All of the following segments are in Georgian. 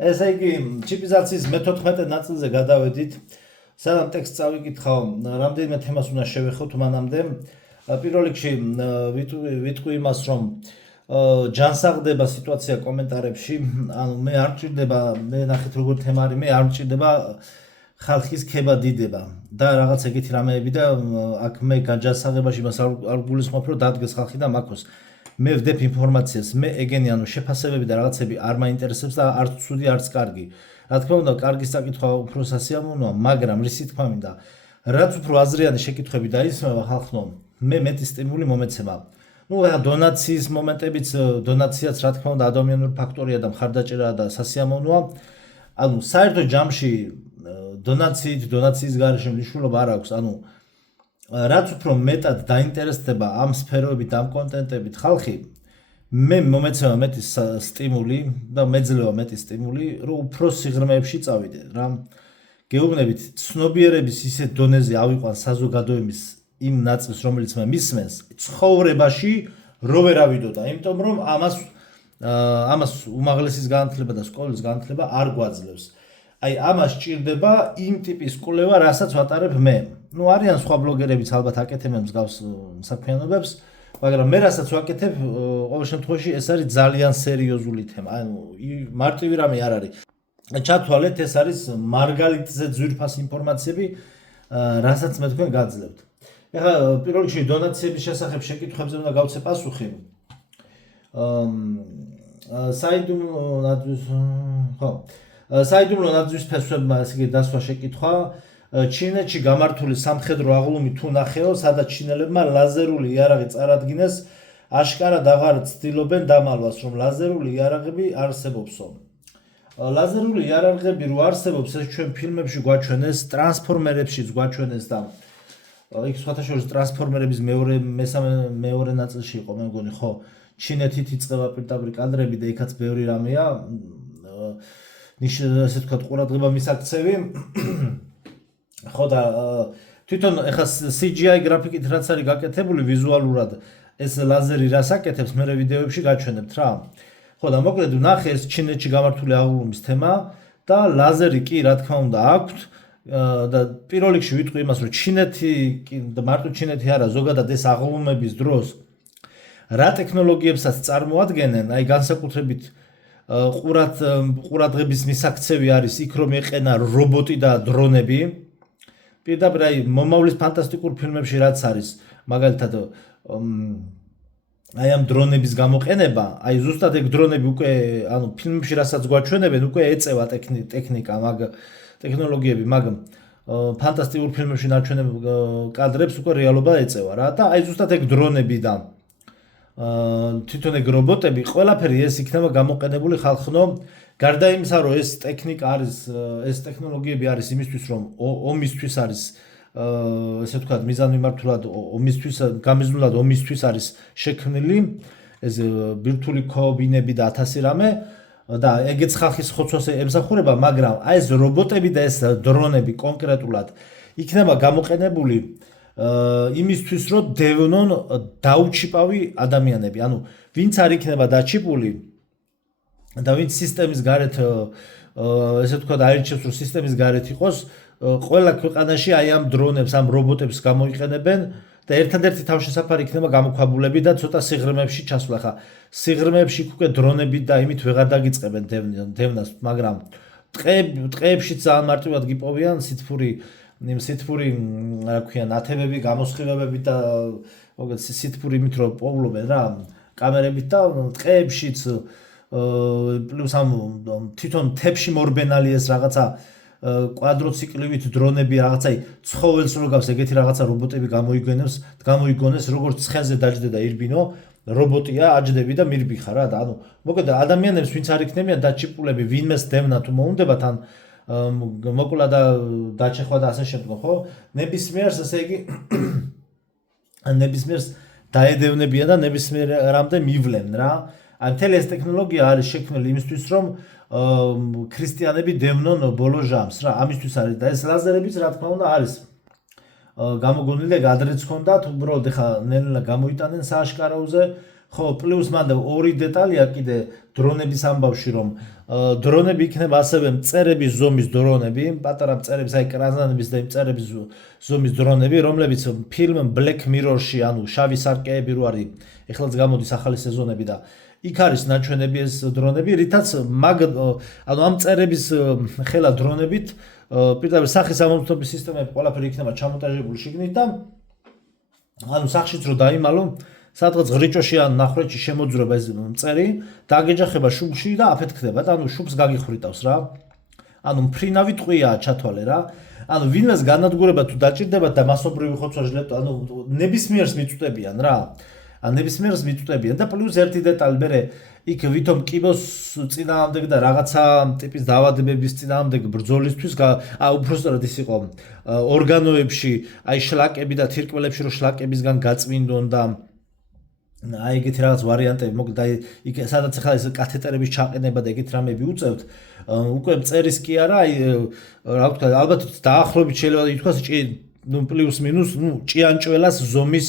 ესე იგი, ჩიპიზაციის მე-14 ნაწილზე გადავედით. სანამ ტექსტს წავიკითხავ, რამდენიმე თემას უნდა შევეხოთ მანამდე. პირველ რიგში ვიტყვი იმას, რომ ჯანსაღდება სიტუაცია კომენტარებში. ანუ მე არ მჭირდება, მე ნახეთ როგორ თემა არის, მე არ მჭირდება ხალხის ქება დიდება და რაღაც ეგეთი რამეები და აქ მე განჯანსაღებაში მას არ გულისხმობ, რომ დადგეს ხალხი და მაქოს. მე ვდებ ინფორმაციას, მე ეგენი ანუ შეფასებები და რაღაცები არ მაინტერესებს და არც ცუდი, არც კარგი. რა თქმა უნდა, კარგი საკითხვა უფრო სასიამოვნოა, მაგრამ რისი თქმა მინდა, რაც უფრო აზრიანი შეკითხვები დაისმება ხალხო, მე მეტი სტიმული მომეცემა. ნუ რა დონაციის მომენტებიც, დონაციაც რა თქმა უნდა ადამიანური ფაქტორია და მხარდაჭერაა და სასიამოვნოა. ანუ საერთო ჯამში დონაციის გარეშე მნიშვნელობა არ აქვს, ანუ რაც უფრო მეტად დაინტერესდება ამ სფეროებით, ამ კონტენტებით ხალხი, მე მომეცემა მეტი სტიმული და მეძლევა მეტი სტიმული, რომ უფრო სიღრმეებში წავიდე რა. გეუბნებით, ცნობიერების ისეთ დონეზე ავიყვან საზოგადოების იმ ნაწილს, რომელიც მე მისმენს, ცხოვრებაში რო ვერ ავიდოდა, იმიტომ რომ ამას უმაღლესის განათლება და სკოლის განათლება არ გვაძლევს. აი ამას ჭირდება იმ ტიპის კვლევა, რასაც ვატარებ მე. ნუ არიან სხვა ბლოგერებიც ალბათ აკეთებენ მსგავს საქმიანობებს, მაგრამ მე რასაც ვაკეთებ, ყოველ შემთხვევაში ეს არის ძალიან სერიოზული თემა. ანუ მარტივი რამე არ არის. ჩათვალეთ, ეს არის მარგალიტზე ძვირფას ინფორმაციები, რასაც მე თქვენ გაძლევთ. ეხლა პირველ რიგში დონაციების შესახებ შეკითხვებზე უნდა გავცე პასუხი. საიდუმლო ნაძვის ფესვებმა ესე იგი დასვა შეკითხვა. ჩინეთში გამართული სამხედრო აღლუმი თუ ნახეო, სადაც ჩინელებმა ლაზერული იარაღი წარადგინეს, აშკარად აღარ ცდილობენ დამალვას, რომ ლაზერული იარაღები არსებობსო. ლაზერული იარაღები რო არსებობს, ეს ჩვენ ფილმებში გვაჩვენეს, ტრანსფორმერებშიც გვაჩვენეს და იქ სხვათა შორის ტრანსფორმერების მეორე ნაწილში იყო, მე მგონი, ხო, ჩინეთით იწყება პირდაპირ კადრები და იქაც ბევრი რამეა. ესე ვთქვათ, ყურადღება მისაქცევი. ხო და თვითონ ეხლა CGI გრაფიკით რაც არის გაკეთებული ვიზუალურად, ეს ლაზერი რას აკეთებს, მე ვიდეოებში გაჩვენებთ რა. ხო და მოკლედ ვნახე ეს ჩინეთში გამართული აღლუმის თემა და ლაზერი კი რა თქმა უნდა აქვთ და პირველ რიგში ვიტყვი იმას, რომ ჩინეთი და მარტო ჩინეთი არა, ზოგადად ეს აღლუმების დროს რა ტექნოლოგიებსაც წარმოადგენენ, აი განსაკუთრებით ყურადღების მისაქცევი არის იქ, რომ ეყენა რობოტი და დრონები. პირდაპირ აი მომავლის ფანტასტიკურ ფილმებში რაც არის, მაგალითად აი ამ დრონების გამოყენება, აი ზუსტად ეგ დრონები უკვე, ანუ ფილმებში რასაც გვაჩვენებენ, უკვე ეწევა ტექნიკა, მაგ ტექნოლოგიები, მაგ ფანტასტიკურ ფილმებში ნაჩვენებ კადრებს უკვე რეალობა ეწევა რა და აი ზუსტად ეგ დრონები და თვითონ ეგ რობოტები, ყველაფერი ეს იქნება გამოყენებული ხალხნო. გარდა იმისა, რომ ეს ტექნიკა არის, ეს ტექნოლოგიები არის იმისთვის, რომ ომისთვის არის, ესე ვთქვათ, მიზანმიმართულად ომისთვის, გამიზნულად ომისთვის არის შექმნილი, ეს ბირთვული ქობინები და 1000 რამე და ეგეც ხალხის ხოცვას ემსახურება, მაგრამ აი ეს რობოტები და ეს დრონები კონკრეტულად იქნება გამოყენებული იმისთვის, რომ დევნონ დაუჩიპავი ადამიანები. ანუ ვინც არ იქნება დაჩიპული და ვინც სისტემის გარეთ ესე ვთქვათ აირჩევს, რომ სისტემის გარეთ იყოს, ყველა ქვეყანაში აი ამ დრონებს, ამ რობოტებს გამოიყენებენ და ერთადერთი თავშესაფარი იქნება გამოქვაბულები და ცოტა სიღრმეებში ჩასვლა. ხა სიღრმეებში უკვე დრონები და იმით ვეღარ დაგიწყებენ დევნას, მაგრამ ტყეებში ძალიან მარტივად გიპოვიან სითფური, რა ქვია, ნათებები, გამოსხივებები და მოგეთ სითფური იმით რომ პოვლობენ რა, კამერებით და ტყეებშიც პლუს ამ თვითონ თებში მორბენალი ეს რაღაცა კვადროციკლივით დრონები რაღაცა ცხოველს რო გავს ეგეთი რაღაცა რობოტები გამოიგონეს როგორც ცხენზე დაჯდე და ირბინო რობოტია აჯდები და მირბიხა რა და ანუ მოკლედ ადამიანებს ვინც არ იქნებიან დაჩიპულები ვინმეს დევნა თუ მოუნდებათ ან მოკლა და დაჩეხვა და ასე შემდგომ ხო ნებისმიერს ესე იგი ნებისმიერს დაედევნებიან და ნებისმიერ რამე მივლენ რა ან მთელი ეს ტექნოლოგია არის შექმნილი იმისთვის რომ ქრისტიანები დევნონ ბოლო ჟამს რა ამისთვის არის და ეს ლაზერებიც რა თქმა უნდა არის გამოგონილი და ადრეც ჰქონდათ უბრალოდ ეხა ნელ-ნელა გამოიტანენ სააშკარაოზე ხო, პლუს მანდ ორი დეტალია კიდე დრონების ამბავში, რომ დრონები იქნება ასევე მწერების ზომის დრონები, პატარა მწერების, აი კრაზანების და მწერების ზომის დრონები, რომლებიც ფილმ Black Mirror-ში, ანუ შავი სარკეები რო არის, ეხლაც გამოდის ახალი სეზონები და იქ არის ნაჩვენები ეს დრონები, რითაც ანუ ამ მწერების ხელა დრონებით პირდაპირ სახის ამომრთობის სისტემები ყველაფერი იქნება ჩამონტაჟებული შიგნით და ანუ სახშიც რო დაიმალო სადღაც ღრიჭოში ან ნახრეთში შემოძრება ეს მწერი, დაგეჯახება შუბში და აფეთქდება და ანუ შუბს გაგიხრიტავს რა. ანუ მფრინავი ტყვია ჩათვალე რა. ანუ ვინმეს განადგურება თუ დაჭირდებათ და მასობრივი ხოცვა ჟლეტო, ანუ ნებისმიერს მიწვდებიან რა. ან ნებისმიერს მიწვდებიან და პლუს ერთი დეტალი მერე იქ ვითომ კიბოს წინააღმდეგ და რაღაცა ტიპის დაავადებების წინააღმდეგ ბრძოლისთვის უბრალოდ ის იყო ორგანოებში აი შლაკები და თირკმელებში რო შლაკებისგან გაწმინდონ და აი ეგეთი რაღაც ვარიანტები, მოკლედ აი იქ სადაც ახლა ეს კათეტერების ჩაყენება და ეგეთი რამეები უწევთ, უკვე მწერის კი არა, აი რა ვთქვა, ალბათ დაახლოებით შეიძლება ითქვას ნუ პლუს მინუს, ნუ ჭიანჭველას ზომის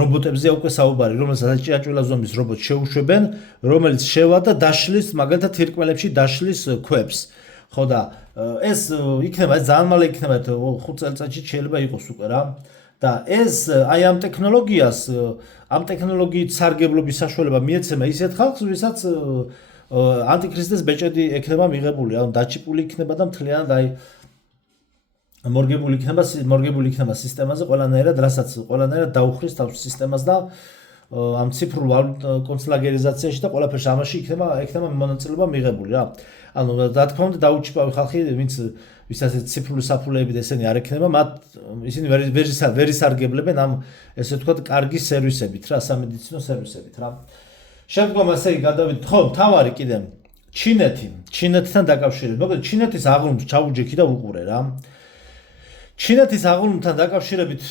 რობოტებზე უკვე საუბარი, რომელსაც ჭიანჭველას ზომის რობოტს შეუშვებენ, რომელიც შევა და დაშლის, მაგალითად თირკმელებში დაშლის ქვებს. ხო და ეს იქნება, ეს ძალიან მალე იქნება 5 წელიწადში შეიძლება იყოს უკვე რა. და ეს აი ამ ტექნოლოგიით სარგებლობის საშუალება მიეცემა ისეთ ხალხს, ვისაც ანტიქრისტეს ბეჭედი ექნება მიღებული, ანუ დაჩიპული იქნება და მთლიანად აი მორგებული იქნება სისტემაზე ყველანაირად, რასაც ყველანაირად დაუხრის თავს სისტემას და ამ ციფრულ კონცლაგერიზაციაში და ყველაფერში ამაში იქნება მონაწილეობა მიღებული რა. ანუ რა თქმა უნდა დაუჩიპავი ხალხი, ვისაც ციფრული საფულეები და ესენი არ ექნება, ისინი ვერ ისარგებლებენ ამ ესე ვთქვათ კარგი სერვისებით რა, სამედიცინო სერვისებით რა. შემდგომ ასე გადავიდეთ, ხო, თავარი კიდე ჩინეთთან დაკავშირებით. მოკლედ ჩინეთის აღლუმს ჩავუჯექი და უყურე რა. ჩინეთის აღლუმთან დაკავშირებით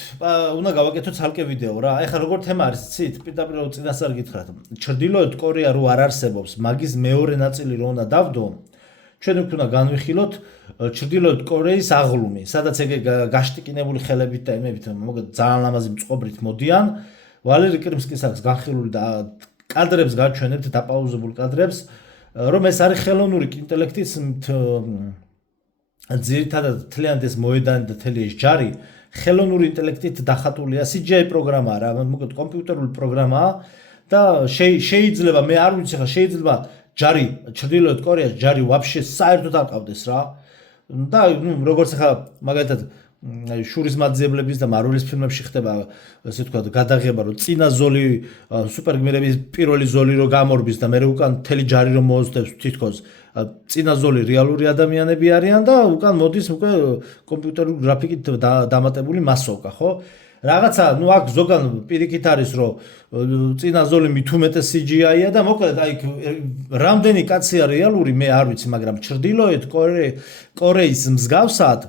უნდა გავაკეთო ცალკე ვიდეო რა. ეხლა როგორ თემა არის იცით? პირდაპირ წინასწარ გითხრათ. ჩრდილოეთ კორეა რო არ არსებობს, მაგის მეორე ნაწილი რო უნდა დავდო, ჩვენ უკვე უნდა განვიხილოთ ჩრდილოეთ კორეის აღლუმი, სადაც ეგ გაშტიკინებული ხელებით და იმებით, მოკლედ ძალიან ლამაზი მწყობრით მოდიან. ვალერი კრიმსკის აქვს განხილული და კადრებს გაჩვენებთ, დაპაუზებულ კადრებს, რომ ეს არის ხელოვნური ინტელექტის ძირითადად მთლიანად ეს მოედანი და მთელი ეს ჯარი ხელოვნური ინტელექტით დახატულია, CGI პროგრამაა რა, მოკლედ კომპიუტერული პროგრამაა და შეიძლება მე არ ვიცი ხა შეიძლება ჯარი ჩრდილოეთ კორეას ჯარი ვაფშე საერთოდ არ ყავდეს რა. და ნუ როგორც ხა მაგალითად შურის მაძიებლების და მარველის ფილმებში ხდება ესე ვთქვათ გადაღება რომ წინა ზოლი სუპერგმირების პირველი ზოლი რო გამორბის და მერე უკან მთელი ჯარი რომ მოოსდებს თითქოს წინა ზოლი რეალური ადამიანები არიან და უკან მოდის უკვე კომპიუტერული გრაფიკით დამატებული მასოვკა ხო რაღაცა ნუ აქ ზოგან პირიქით არის რომ წინა ზოლი მით უმეტეს CGI-ია და მოკლედ აი რამდენი კაცია რეალური მე არ ვიცი მაგრამ ჩრდილოეთ კორეის მსგავსად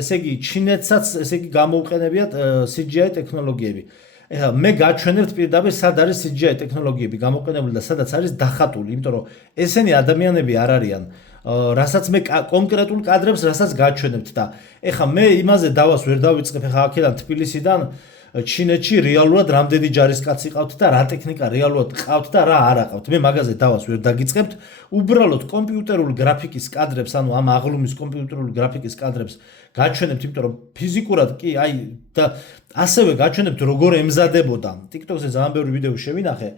ესე იგი ჩინეთსაც ესე იგი გამოუყენებიათ CGI ტექნოლოგიები. ეხლა მე გაჩვენებთ პირდაპირ სად არის CGI ტექნოლოგიები გამოყენებული და სადაც არის დახატული, იმიტომ რომ ესენი ადამიანები არ არიან, რასაც მე კონკრეტულ კადრებს რასაც გაჩვენებთ და ეხლა მე იმაზე დავას ვერ დავიწყებ ეხლა აქედან თბილისიდან ჩინეთში რეალურად რამდენი ჯარისკაცი ყავთ და რა ტექნიკა რეალურად ყავთ და რა არ აყავთ. მე მაგაზე დავას ვერ დაგიწყებთ. უბრალოდ კომპიუტერული გრაფიკის კადრებს, ანუ ამ აღლუმის კომპიუტერული გრაფიკის კადრებს გაჩვენებთ, იმიტომ რომ ფიზიკურად კი აი და ასევე გაჩვენებთ როგორ ემზადებოდა. TikTok-ზე ძალიან ბევრი ვიდეო შევინახე,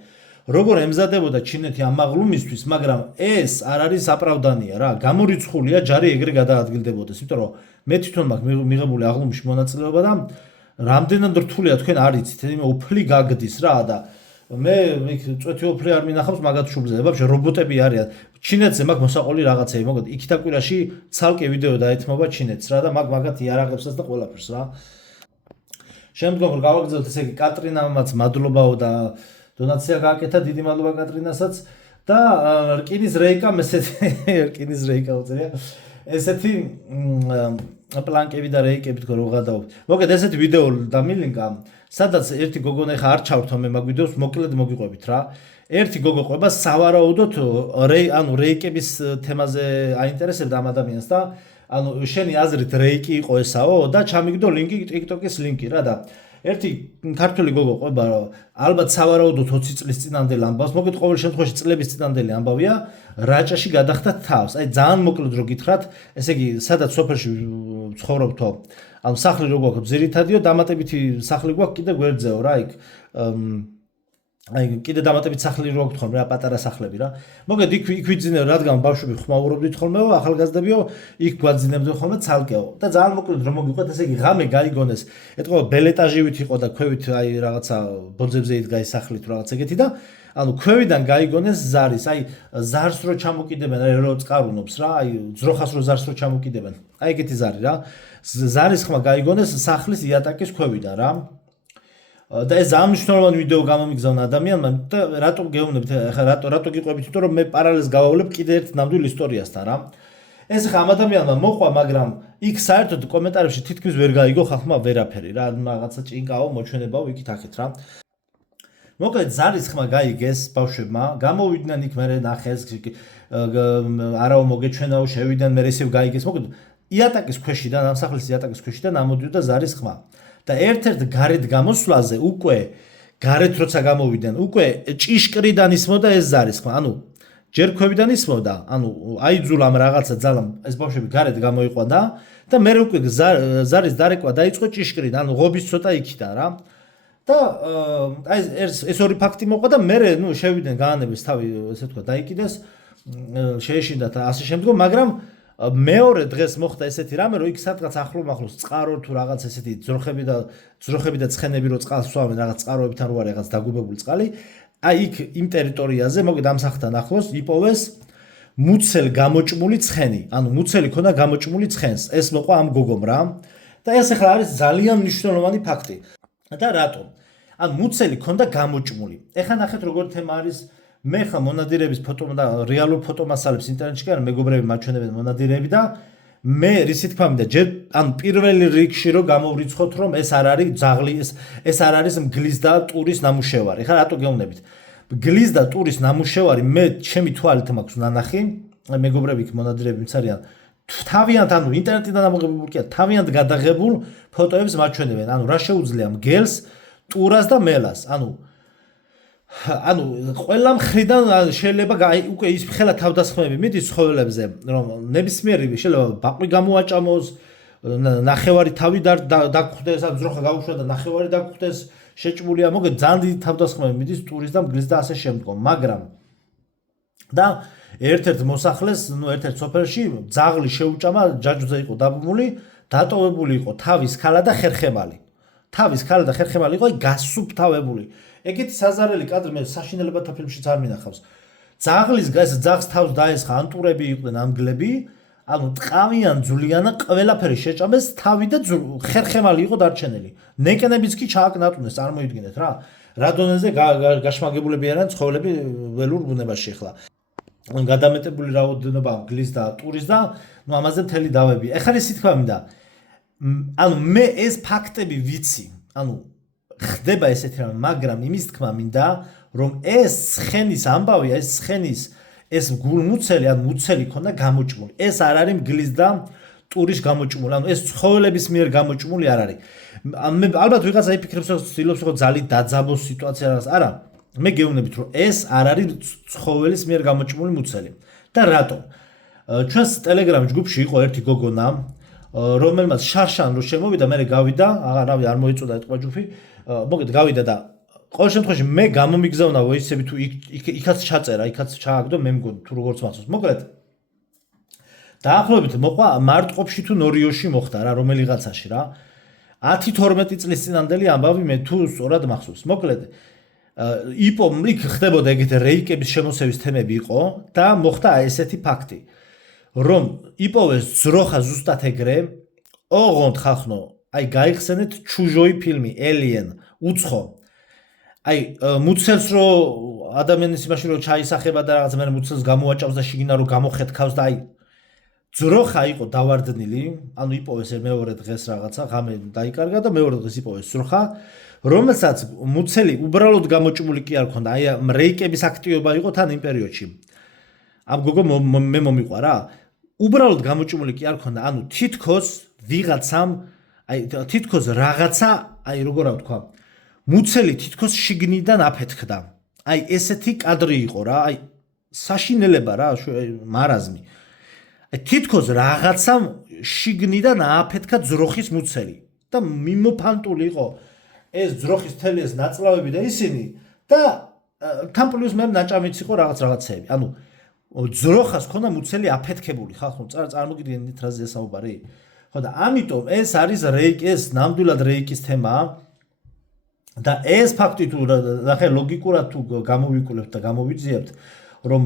როგორ ემზადებოდა ჩინეთი ამ აღლუმისთვის, მაგრამ ეს არ არის აპრავდანია რა. გამორიცხულია ჯარი ეგრე გადაადგილდებოდეს, იმიტომ რომ მე თვითონ მაქვს მიღებული აღლუმში მონაწილეობა და რამდენად რთულია თქვენ არ იცით, იმე უფლი გაგდის რა და მე წვეთი უფლი არ მინახავს მაგათ შუბლზე, ვაფშე რობოტები არიან. ჩინეთზე მაქვს მოსაყოლი რაღაცები, მოკლედ იქით აკვირაში ცალკე ვიდეო დაეთმობა ჩინეთს რა და მაგათ იარაღებსაც და ყველაფერს რა. შემდგომ გავაგრძელოთ ესე იგი კატრინამაც მადლობაო და დონაცია გააკეთა, დიდი მადლობა კატრინასაც და რკინის რეიკა რკინის რეიკა უწერია. ესეთი პლანკები და რეიკები თქო რო გადავ. მოკლედ ესეთი ვიდეო დამილინკა, სადაც ერთი გოგონა ხა არ ჩავრთო მე მაგ ვიდეოს მოკლედ მოგიყვებით რა. ერთი გოგო ყვება სავარაუდოდ ანუ რეიკების თემაზე აინტერესებდა ამ ადამიანს და ანუ შენი აზრით რეიკი იყო ესაო და ჩამიგდო ლინკი TikTok-ის ლინკი რა და ერთი ქართველი გოგო ყვება, რომ ალბათ სავარაუდოდ 20 წლის წინანდელი ამბავს, მოკლედ ყოველ შემთხვევაში წლების წინანდელი ამბავია, რაჭაში გადახდა თავს. აი ძალიან მოკლედ რო გითხრათ, ესე იგი, სადაც სოფელში ცხოვრობთო, ანუ სახლი რო გვაქვს ძირითადიო, დამატებითი სახლი გვაქვს კიდე გვერდზეო რა, იქ აი კიდე დამატებით სახლი რო გვაქვს ხოლმე რა პატარა სახლები რა. მოკლედ იქ ვიძინე რადგან ბავშვები ხმაურობდით ხოლმეო, ახალგაზრდებიო, იქ გვაძინებდნენ ხოლმე ცალკეო. და ძალიან მოკლედ რომ მოგიყვეთ, ესე იგი ღამე გაიგონეს, ეთქვა ბელეტაჟივით იყო და ქვევით აი რაღაცა ბოძებზე იდგა ის სახლი თუ რაღაც ეგეთი და ანუ ქვევიდან გაიგონეს ზარის, აი ზარს რო ჩამოკიდებენ, აი რო წყარუნობს რა, აი ძროხას რო ზარს რო ჩამოკიდებენ. აი ეგეთი ზარი რა. ზარის ხმა გაიგონეს სახლის იატაკის ქვევიდან რა. და ეს ძალიან მნიშვნელოვანი ვიდეო გამომიგზავნა ადამიანმა და რატომ გეუბნებით ახლა რატო გიყვებით, იმიტომ რომ მე პარალელს გავავლებ კიდე ერთ ნამდვილ ისტორიასთან რა. ეს ხა ამ ადამიანმა მოყვა, მაგრამ იქ საერთოდ კომენტარებში თითქმის ვერ გაიგო ხალხმა ვერაფერი რა, რაღაცა ჭინკაო, მოჩვენებაო იქით აქეთ რა. მოკლედ ზარის ხმა გაიგეს ბავშვებმა, გამოვიდნენ იქ მერე ნახეს, არაო მოგეჩვენაო, შევიდნენ მერე ისევ გაიგეს. მოკლედ იატაკის ქვეშიდან, ამ სახლის იატაკის ქვეშიდან ამოდიოდა ზარის ხმა. და ერთ-ერთ გარეთ გამოსვლაზე უკვე გარეთ როცა გამოვიდნენ, უკვე ჭიშკრიდან ისმოდა ეს ზარის ხმა. ანუ ჯერ ქვევიდან ისმოდა, ანუ აიძულა ამ რაღაცა ძალიან ეს ბავშვები გარეთ გამოიყვანა და მე უკვე ზარის დარეკვა დაიწყო ჭიშკრიდან, ანუ ღობის ცოტა იქიდან რა. და აი ეს ორი ფაქტი მოყვა და მე შევიდნენ გაანების თავი, ესე თქვა, დაიკიდეს, შეეშინდათ ასე შემდგომ, მაგრამ მეორე დღეს მოხდა ესეთი რამე, რომ იქ სადღაც ახლო-მახლოს წყარო თუ რაღაც ესეთი ძროხები და ცხენები რო წყალს სვამენ, რაღაც წყაროებთან რო არის რაღაც დაგუბებული წყალი, აი იქ იმ ტერიტორიაზე, მოკლედ ამ სახლთან ახლოს იპოვეს მუცელი გამოჭმული ცხენი, ანუ მუცელი ქონდა გამოჭმული ცხენს. ეს მოყვა ამ გოგომ რა. და ეს ახლა არის ძალიან მნიშვნელოვანი ფაქტი. და რატომ? ანუ მუცელი ქონდა გამოჭმული. ეხლა ნახეთ როგორი თემა არის. მე ხა მონადირების ფოტო და რეალურ ფოტომასალებს ინტერნეტში კი არა, მეგობრები მაჩვენებენ მონადირეები და მე რისი თქმა მინდა, ჯერ ანუ პირველი რიგში რომ გამოვრიცხოთ, რომ ეს არ არის ძაღლი, ეს არ არის მგლის და ტურის ნამუშევარი. ხა რატო გეუბნებით? მგლის და ტურის ნამუშევარი მე ჩემი თვალით მაქვს ნანახი, მეგობრები იქ მონადირეები მცარიან. თავიანთ ანუ ინტერნეტიდან ამოღებული კი არა, თავიანთ გადაღებულ ფოტოებს მაჩვენებენ. ანუ რა შეუძლია მგელს, ტურას და მელას. ანუ ყველა მხრიდან შეიძლება უკვე ის ხელა თავდასხმები მიდის ცხოველებზე, რომ ნებისმიერი შეიძლება ბაყვი გამოაჭამოს, ნახევარი თავი დაგხვდეს, ან ძროხა გაუშვა და ნახევარი დაგხვდეს, შეჭმულია, მოგეთ ძალიან დიდი თავდასხმები მიდის ტურის და მგლის და ასე შემდგომ, მაგრამ და ერთ-ერთ მოსახლეს, ერთ-ერთ სოფელში ძაღლი შეუჭამა, ჯაჭვზე იყო დაბმული, დატოვებული იყო თავის ქალა და ხერხემალი. თავის ქალა და ხერხემალი იყო გასუფთავებული. ეგეთი საზარელი კადრი მე საშინელებათა ფილმშიც არ მინახავს. ძაღს თავს დაესხა ანტურები იყვნენ ამგლები, ანუ ტყავიან ძვლიანა ყველაფერი შეჭამეს, თავი და ხერხემალი იყო დარჩენილი. ნეკნებიც კი ჩააკნატუნეს, წარმოიდგინეთ რა. რა დონეზე გაშმაგებულები არიან ცხოველები ველურ ბუნებაში ახლა. გადამეტებული რაოდენობა მგლის და ტურის და ამაზე მთელი დავები. ეხლა ისი თქმა მინდა. ანუ მე ეს ფაქტები ვიცი. ანუ ხდება ესეთი რამე, მაგრამ იმის თქმა მინდა, რომ ეს ცხენის ამბავი, ეს ცხენის ეს გულმუცელი, ან მუცელი ქონდა გამოჭმული. ეს არ არის მგლის და ტურის გამოჭმული, ანუ ეს ცხოველების მიერ გამოჭმული არ არის. მე ალბათ ვიღაცა იფიქრებს, რომ ცდილობს რომ ძალიან დაძაბოს სიტუაცია რაღაც, არა. მე გეუბნებით, რომ ეს არ არის ცხოველის მიერ გამოჭმული მუცელი. და რატომ? ჩვენს ტელეგრამ ჯგუფში იყო ერთი გოგონა, რომელმაც შარშან რო შემოვიდა, მე გავიდა, აღარავი არ მოიწოდა ეთყვა ჯგუფი. მოგეთ გავიდა და ყოველ შემთხვევაში მე გამომიგზავნა ვოისები თუ იქაც ჩაწერა, იქაც ჩააგდო, მე მგონი თუ როგორც მახსოვს. მოკლედ დაახლოებით მოყვა მარტყოფში თუ ნორიოში მოხდა რა, რომელიღაცაში რა. 10-12 წლის წინანდელი ამბავი მე თუ სწორად მახსოვს. მოკლედ იპო იქ ხდებოდა ეგეთი რეიკების შემოსევის თემები იყო და მოხდა ესეთი ფაქტი, რომ იპოვეს ძროხა ზუსტად ეგრე, ოღონდ ხახნო აი გაიხსენეთ ჩუჟოი ფილმი Alien უცხო. აი მუცელს რო ადამიანის იმაში რო ჩაისახება და რაღაც მე მუცელს გამოაჭავს და შიგნა რო გამოხეთქავს და აი ძროხა იყო დავარდნილი, ანუ იპოვეს მეორე დღეს რაღაცა, ღამე დაიკარგა და მეორე დღეს იპოვეს ძროხა, რომელსაც მუცელი უბრალოდ გამოჭმული კი არ ქონდა, აი რეიკების აქტივობა იყო თან იმ პერიოდში. ამ გოგო მე მომიყვა რა. უბრალოდ გამოჭმული კი არ ქონდა, ანუ თითქოს ვიღაცამ აი თითქოს რაღაცა აი როგორ ვთქვა, მუცელი თითქოს შიგნიდან აფეთქდა. აი ესეთი კადრი იყო რა, აი საშინელება რა, მარაზმი. აი თითქოს რაღაცა შიგნიდან ააფეთქა ძროხის მუცელი და მიმოფანტული იყო ეს ძროხის მთელი ეს ნაწლავები და ისინი და თან პლუს მე ნაჭამიც იყო რაღაცეები. ანუ ძროხას ქონდა მუცელი აფეთქებული, ხალხო, წარმოგიდგენთ რაზე საუბარი? ხო და ამიტომ ეს არის ეს ნამდვილად რეიკის თემაა და ეს ფაქტი თუ ნახე ლოგიკურად თუ გამოვიკულებთ და გამოვიძიებთ, რომ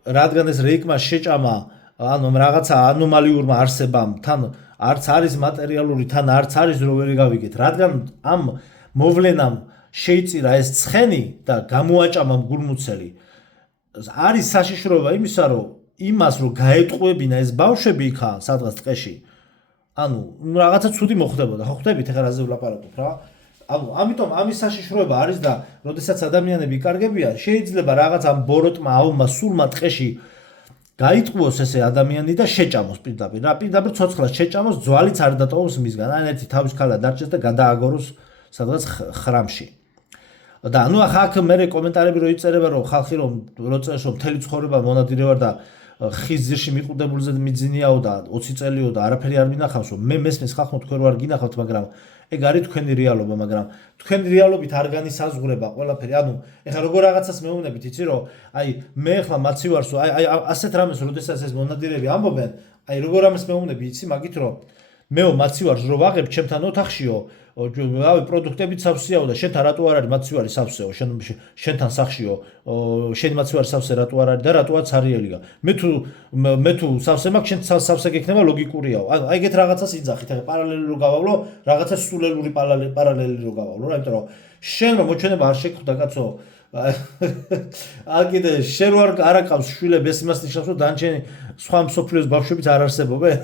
რადგან ეს რეიკმა შეჭამა ანუ რაღაცა ანომალიურმა არსებამ თან არც არის მატერიალური თან არც არის რომ ვერ გავიგეთ, რადგან ამ მოვლენამ შეიწირა ეს ცხენი და გამოაჭამა მგულმუცელი, არის საშიშროება იმისა, რომ იმას რომ გაეტყუებინა ეს ბავშვები იქა სადღაც ტყეში, ანუ რაღაცა ცუდი მოხდებოდა, ხო ხვდებით ეხლა რაზე ვლაპარაკობ რა? ანუ ამიტომ ამის საშიშროება არის და როდესაც ადამიანები იკარგებიან, შეიძლება რაღაც ამ ბოროტმა აუმა სულმა ტყეში გაიტყუოს ესე ადამიანი და შეჭამოს პირდაპირ. რა პირდაპირ ცოცხლას შეჭამოს, ძვალიც არ დატოვოს მისგან. ან ერთი თავის ქალა დარჩეს და გადააგოროს სადღაც ხრამში. და ანუ ახლა აქ მე კომენტარები რო იწერება რომ ხალხი რომ წერს რომ მთელი ცხოვრება მონადირე ვარ და ხის ძირში მიყუდებულზე მიძინიაო და 20 წელიო და არაფერი არ მინახავს, რომ მე მესმის ხალხო თქვენ არ გინახავთ, მაგრამ ეგ არის თქვენი რეალობა, მაგრამ თქვენი რეალობით არ განისაზღვრება ყველაფერი. ანუ ეხლა როგორ რაღაცას მეუბნებით, იცი რომ აი მე ახლა მაცივარსო, აი ასეთ რამეს როდესაც ეს მონადირეები ამბობენ, აი როგორ ამას მეუბნები, იცი, მაგით რომ მეო მაცივარს რო ვაღებ ჩემთან ოთახშიო, რავი პროდუქტებით სავსეაო და შენთან რატო არ არის მაცივარი სავსეო, შენთან სახშიო, შენი მაცივარი სავსე რატო არ არის და რატოაც არიელია. მე თუ სავსე მაქვს, შენ სავსე გექნება ლოგიკურიაო. ანუ აი ეგეთ რაღაცას იძახით, ახლა პარალელი რო გავავლო, რაღაცა სულელური პარალელი რო გავავლო, რა, იმიტომ რომ შენ რომ მოჩვენება არ შეგხვდა კაცო, კიდე შენ რო არ აკავს შვილებს, ეს იმას ნიშნავს, რომ დანარჩენი სხვა მსოფლიოს ბავშვებიც არ არსებობენ.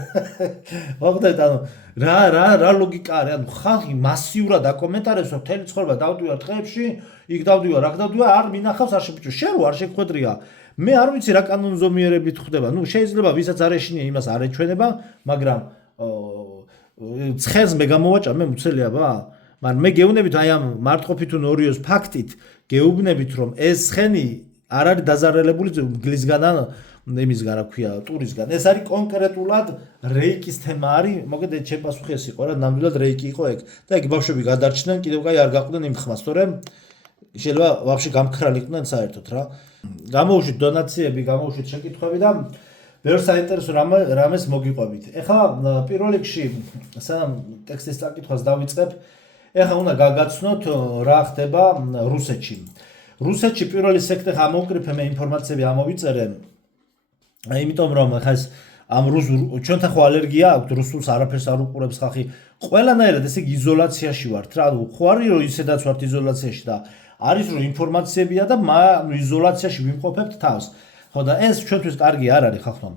მოხდეთ, ანუ რა ლოგიკა არის? ანუ ხალხი მასიურად აკომენტარებს, რომ მთელი ცხოვრება დავდივარ ტყეებში, იქ დავდივარ, აქ დავდივარ, არ მინახავს, არ შეგვიჭირ. შენ რო არ შეგხვედრია, მე არ ვიცი რა კანონზომიერებით ხდება. ნუ შეიძლება ვისაც არ ეშინია, იმას არ ეჩვენება, მაგრამ ცხენს მე გამოვაჭამ, მე მუცელიაბა? მაგრამ მე გეუბნებით აი ამ მარტყოფით თუ ნორიოს ფაქტით, გეუბნებით რომ ეს ცხენი არ არის დაზარალებული გლისგან ან იმისგან რა ქვია, ტურისგან. ეს არის კონკრეტულად რეიკის თემა არის, მოგეთ ჩემ პასუხი ეს იყო რა, ნამდვილად რეიკი იყო ეგ. და ეგ ბავშვები გადარჩნენ, კიდევ კაი არ გაყვნენ იმ ხმას, თორემ შეიძლება ვაფშე გამქრალიყვნენ საერთოდ რა. გამოვუშვით დონაციები, გამოვუშვით შეკითხვები და ვერ საინტერესო რამეს მოგიყვებით. ეხლა პირველ რიგში სანამ ტექსტის წაკითხვას დავიწყებ, ეხლა უნდა გაგაცნოთ რა ხდება რუსეთში. რუსეთში პირველი სექტე ამოვკრიფე მე ინფორმაციები ამოვიწერე. იმიტომ რომ ხა ეს ამ ჩვენთან ხო ალერგია აქვს, რუსულს არაფერს არ უყურებს ხალხი. ყველანაირად ესე იგი იზოლაციაში ვართ რა. ხო არის რომ ისედაც ვართ იზოლაციაში და არის რომ ინფორმაციებია და იზოლაციაში ვიმყოფებთ თავს. ხო და ეს ჩვენთვის კარგი არ არის ხალხო.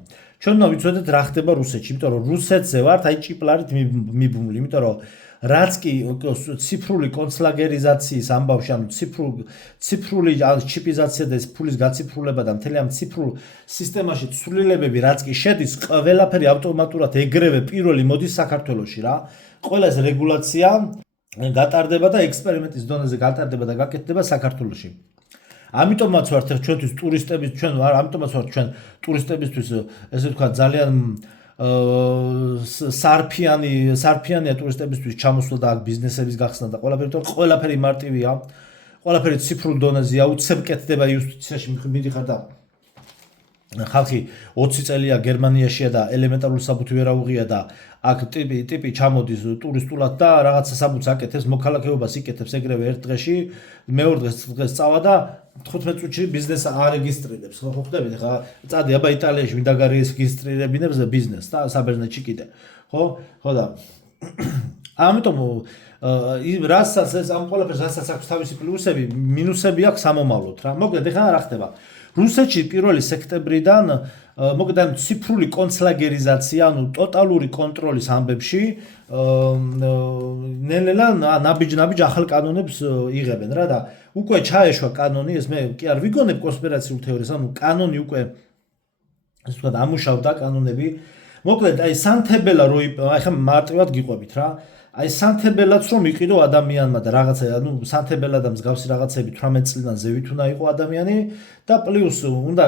ჩვენ უნდა ვიცოდეთ რა ხდება რუსეთში, იმიტომ რომ რუსეთზე ვართ აი ჭიპლარით მიბმული, იმიტომ რომ რაც კი ციფრული კონცლაგერიზაციის ამბავში, ანუ ციფრული ჩიპიზაცია და ფულის გაციფრულება და მთელი ამ ციფრულ სისტემაში ცვლილებები რაც კი შედის, ყველაფერი ავტომატურად ეგრევე პირველი მოდის საქართველოში რა. ყველა ეს რეგულაცია გატარდება და ექსპერიმენტის დონეზე გატარდება და გაკეთდება საქართველოში. ამიტომაც ვართ ჩვენთვის ტურისტების ამიტომაც ვართ ჩვენ ტურისტებისთვის ესე ვთქვა ძალიან სარფიანია ტურისტებისთვის ჩამოსვლა და აქ ბიზნესების გახსნა და ყველაფერი მარტივია, ყველაფერი ციფრულ დონეზეა, უცებ კეთდება იუსტიციაში მიდიხარ და ხალხი 20 წელია გერმანიაშია და ელემენტარული საბუთი ვერ აუღია და აქ ტიპი ჩამოდის ტურისტულად და რაღაცა საბუთს აკეთებს, მოქალაქეობას იკეთებს ეგრევე ერთ დღეში, მეორე დღეს წავა და 15 წუთში ბიზნეს არეგისტრირებს. ხო ხვდებით, ხა წადი აბა იტალიაში მინდა გარეგისტრირებინებს ბიზნესს და საბერძნეთში კიდე. ხო და ამიტომ რასაც ეს ამ ყველაფერს რასაც აქვს თავისი პლუსები, მინუსები აქვს სამომავლოდ რა. მოკლედ ეხლა რა ხდება? რუსეთში 1 სექტემბრიდან მოკლედ ციფრული კონცლაგერიზაცია, ანუ ტოტალური კონტროლის ამბებში ნელ-ნელა ნაბიჯ ახალ კანონებს იღებენ რა და უკვე ჩაეშვა კანონი, ეს მე კი არ ვიგონებ კონსპირაციულ თეორიას, ანუ კანონი უკვე ასე ვთქვათ ამუშავდა კანონები, მოკლედ აი სანთებელა აი ხა მარტივად გიყვებით რა. აი სანთებელაც რომ იყიდო ადამიანმა და რაღაცა სანთებელა და მსგავსი რაღაცები 18 წლიდან ზევით უნდა იყო ადამიანი და პლუს უნდა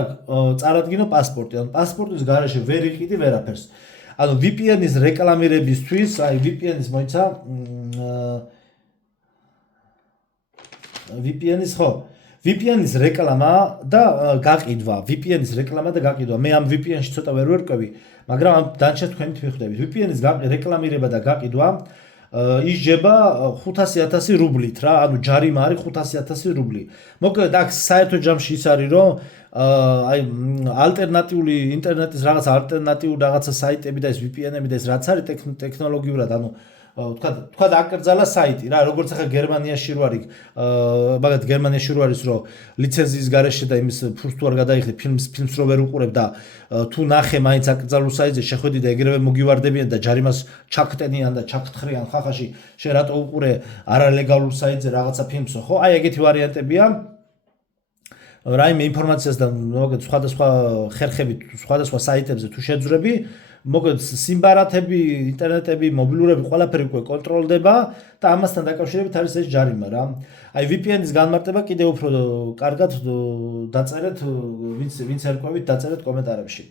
წარადგინო პასპორტი. ანუ პასპორტის გარეშე ვერ იყიდი ვერაფერს. ანუ VPN-ის რეკლამირებისთვის, აი VPN-ის მოიცა VPN-ის ხო VPN-ის რეკლამა და გაყიდვა. VPN-ის რეკლამა და გაყიდვა. მე ამ VPN-ში ცოტა ვერ ვერკვევი, მაგრამ ამ დანარჩენ თქვენით მიხვდებით. VPN-ის რეკლამირება და გაყიდვა ისჯება 500,000 რუბლით რა, ანუ ჯარიმა არის 500,000 რუბლი. მოკლედ აქ საერთო ჯამში ის არის, რომ აი ალტერნატიული ინტერნეტის რაღაც ალტერნატიული რაღაცა საიტები და ეს VPN-ები და ეს რაც არის ტექნოლოგიურად, ანუ თქვა აკრძალა საიტი რა, როგორც ახლა გერმანიაში რო არის, მაგათ გერმანიაში რო არის, რომ ლიცენზიის გარეშე და იმის ფურს თუ არ გადაიხდი ფილმს რო ვერ უყურებ და თუ ნახე მაინც აკრძალულ საიტზე შეხვედი და ეგრევე მოგივარდებიან და ჯარიმას ჩაგტენიან და ჩაგთხრიან ხახაში, შენ რატო უყურე არალეგალურ საიტზე რაღაცა ფილმსო, ხო? აი ეგეთი ვარიანტებია. რაიმე ინფორმაციას და მოგეთ სხვადასხვა ხერხებით, სხვადასხვა საიტებზე თუ შეძვრები, მოგეთ სიმბარათები, ინტერნეტები, მობილურები, ყველაფერი უკვე კონტროლდება და ამასთან დაკავშირებით არის ეს ჯარიმა რა. აი VPN-ის განმარტება კიდევ უფრო კარგად დაწერეთ, ვინც ერკვევით, დაწერეთ კომენტარებში.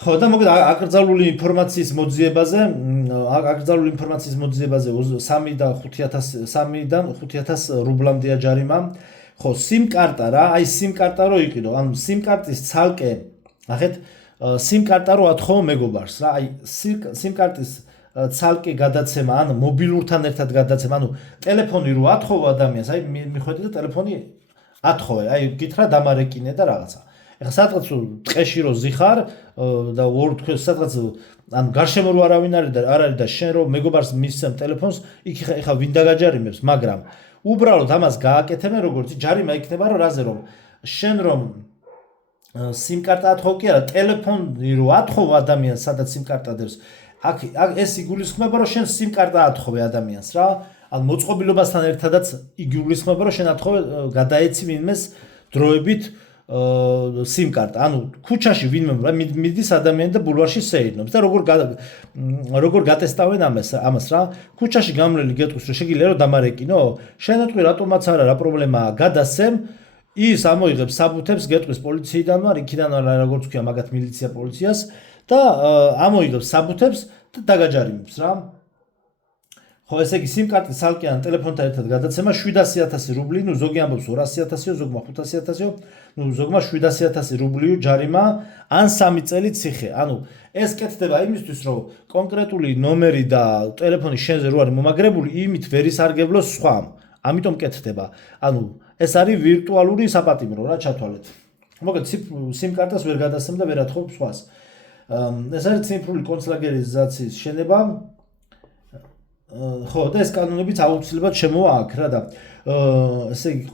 ხო და მოგეთ აკრძალული ინფორმაციის მოძიებაზე 3-დან 5,000 რუბლამდეა ჯარიმა. ხო, SIM-კარტა რა, აი SIM-კარტა რო იყიდო, ანუ SIM-კარტის ცალკე, ნახეთ, SIM-კარტა რო ათხოვო მეგობარს რა, აი SIM-კარტის ცალკე გადაცემა, ან მობილურთან ერთად გადაცემა, ანუ ტელეფონი რო ათხოვო ადამიანს, აი მიხვედი და ტელეფონი ათხოვე, აი გითხრა დამარეკინე და რაღაცა. ეხლა სადღაც ტყეში რო ზიხარ და თქვენ სადღაც ანუ გარშემო რო არავინ არ არის და შენ რო მეგობარს მისცემ ტელეფონს, იქ ეხლა ვინ დაგაჯარიმებს, მაგრამ უბრალოდ ამას გააკეთებენ როგორც ჯარიმა იქნება რომ რაზე რომ შენ რომ SIM-კარტა ათხოვ კი არა ტელეფონი რო ათხოვ ადამიანს სადაც SIM-კარტა დევს აქ ეს იგულისხმება რომ შენ SIM-კარტა ათხოვე ადამიანს რა ან მოწყობილობასთან ერთადაც იგულისხმება რომ შენ ათხოვე გადაეცი ვინმეს დროებით SIM-კარტა ანუ ქუჩაში ვინმე მიდის ადამიანი და ბულვარში სეირნობს და როგორ გატესტავენ ამას რა ქუჩაში გამრელი გეტყვის რომ შეგიძლია რომ დამარეკინო შენ ატყვი რატომაც არა რა პრობლემაა გადასცემ ის ამოიღებს საბუთებს გეტყვის პოლიციიდან ვარ იქიდან როგორც ქვია მაგათ მილიცია პოლიციას და ამოიღებს საბუთებს და დაგაჯარიმებს რა ხო ესე იგი SIM-კარტი ცალკეან ტელეფონთან ერთად გადაცემა 700,000 რუბლი, ნუ ზოგი ამბობს 200,000-ო, ზოგმა 500,000-ო, ნუ ზოგმა 700,000 რუბლიო ჯარიმა ან 3 წელი ციხე. ანუ ეს კეთდება იმისთვის, რომ კონკრეტული ნომერი და ტელეფონი შენზე რო არის მომაგრებული, იმით ვერ ისარგებლოს სხვამ. ამიტომ კეთდება. ანუ ეს არის ვირტუალური საპატიმრო რა ჩათვალეთ. მოკლედ SIM-კარტას ვერ გადასცემ და ვერ ათხოვებ სხვას. ეს არის ციფრული კონცლაგერიზაციის შენება. ხო და ეს კანონებიც აუცილებლად შემოვა აქ რა და ესე იგი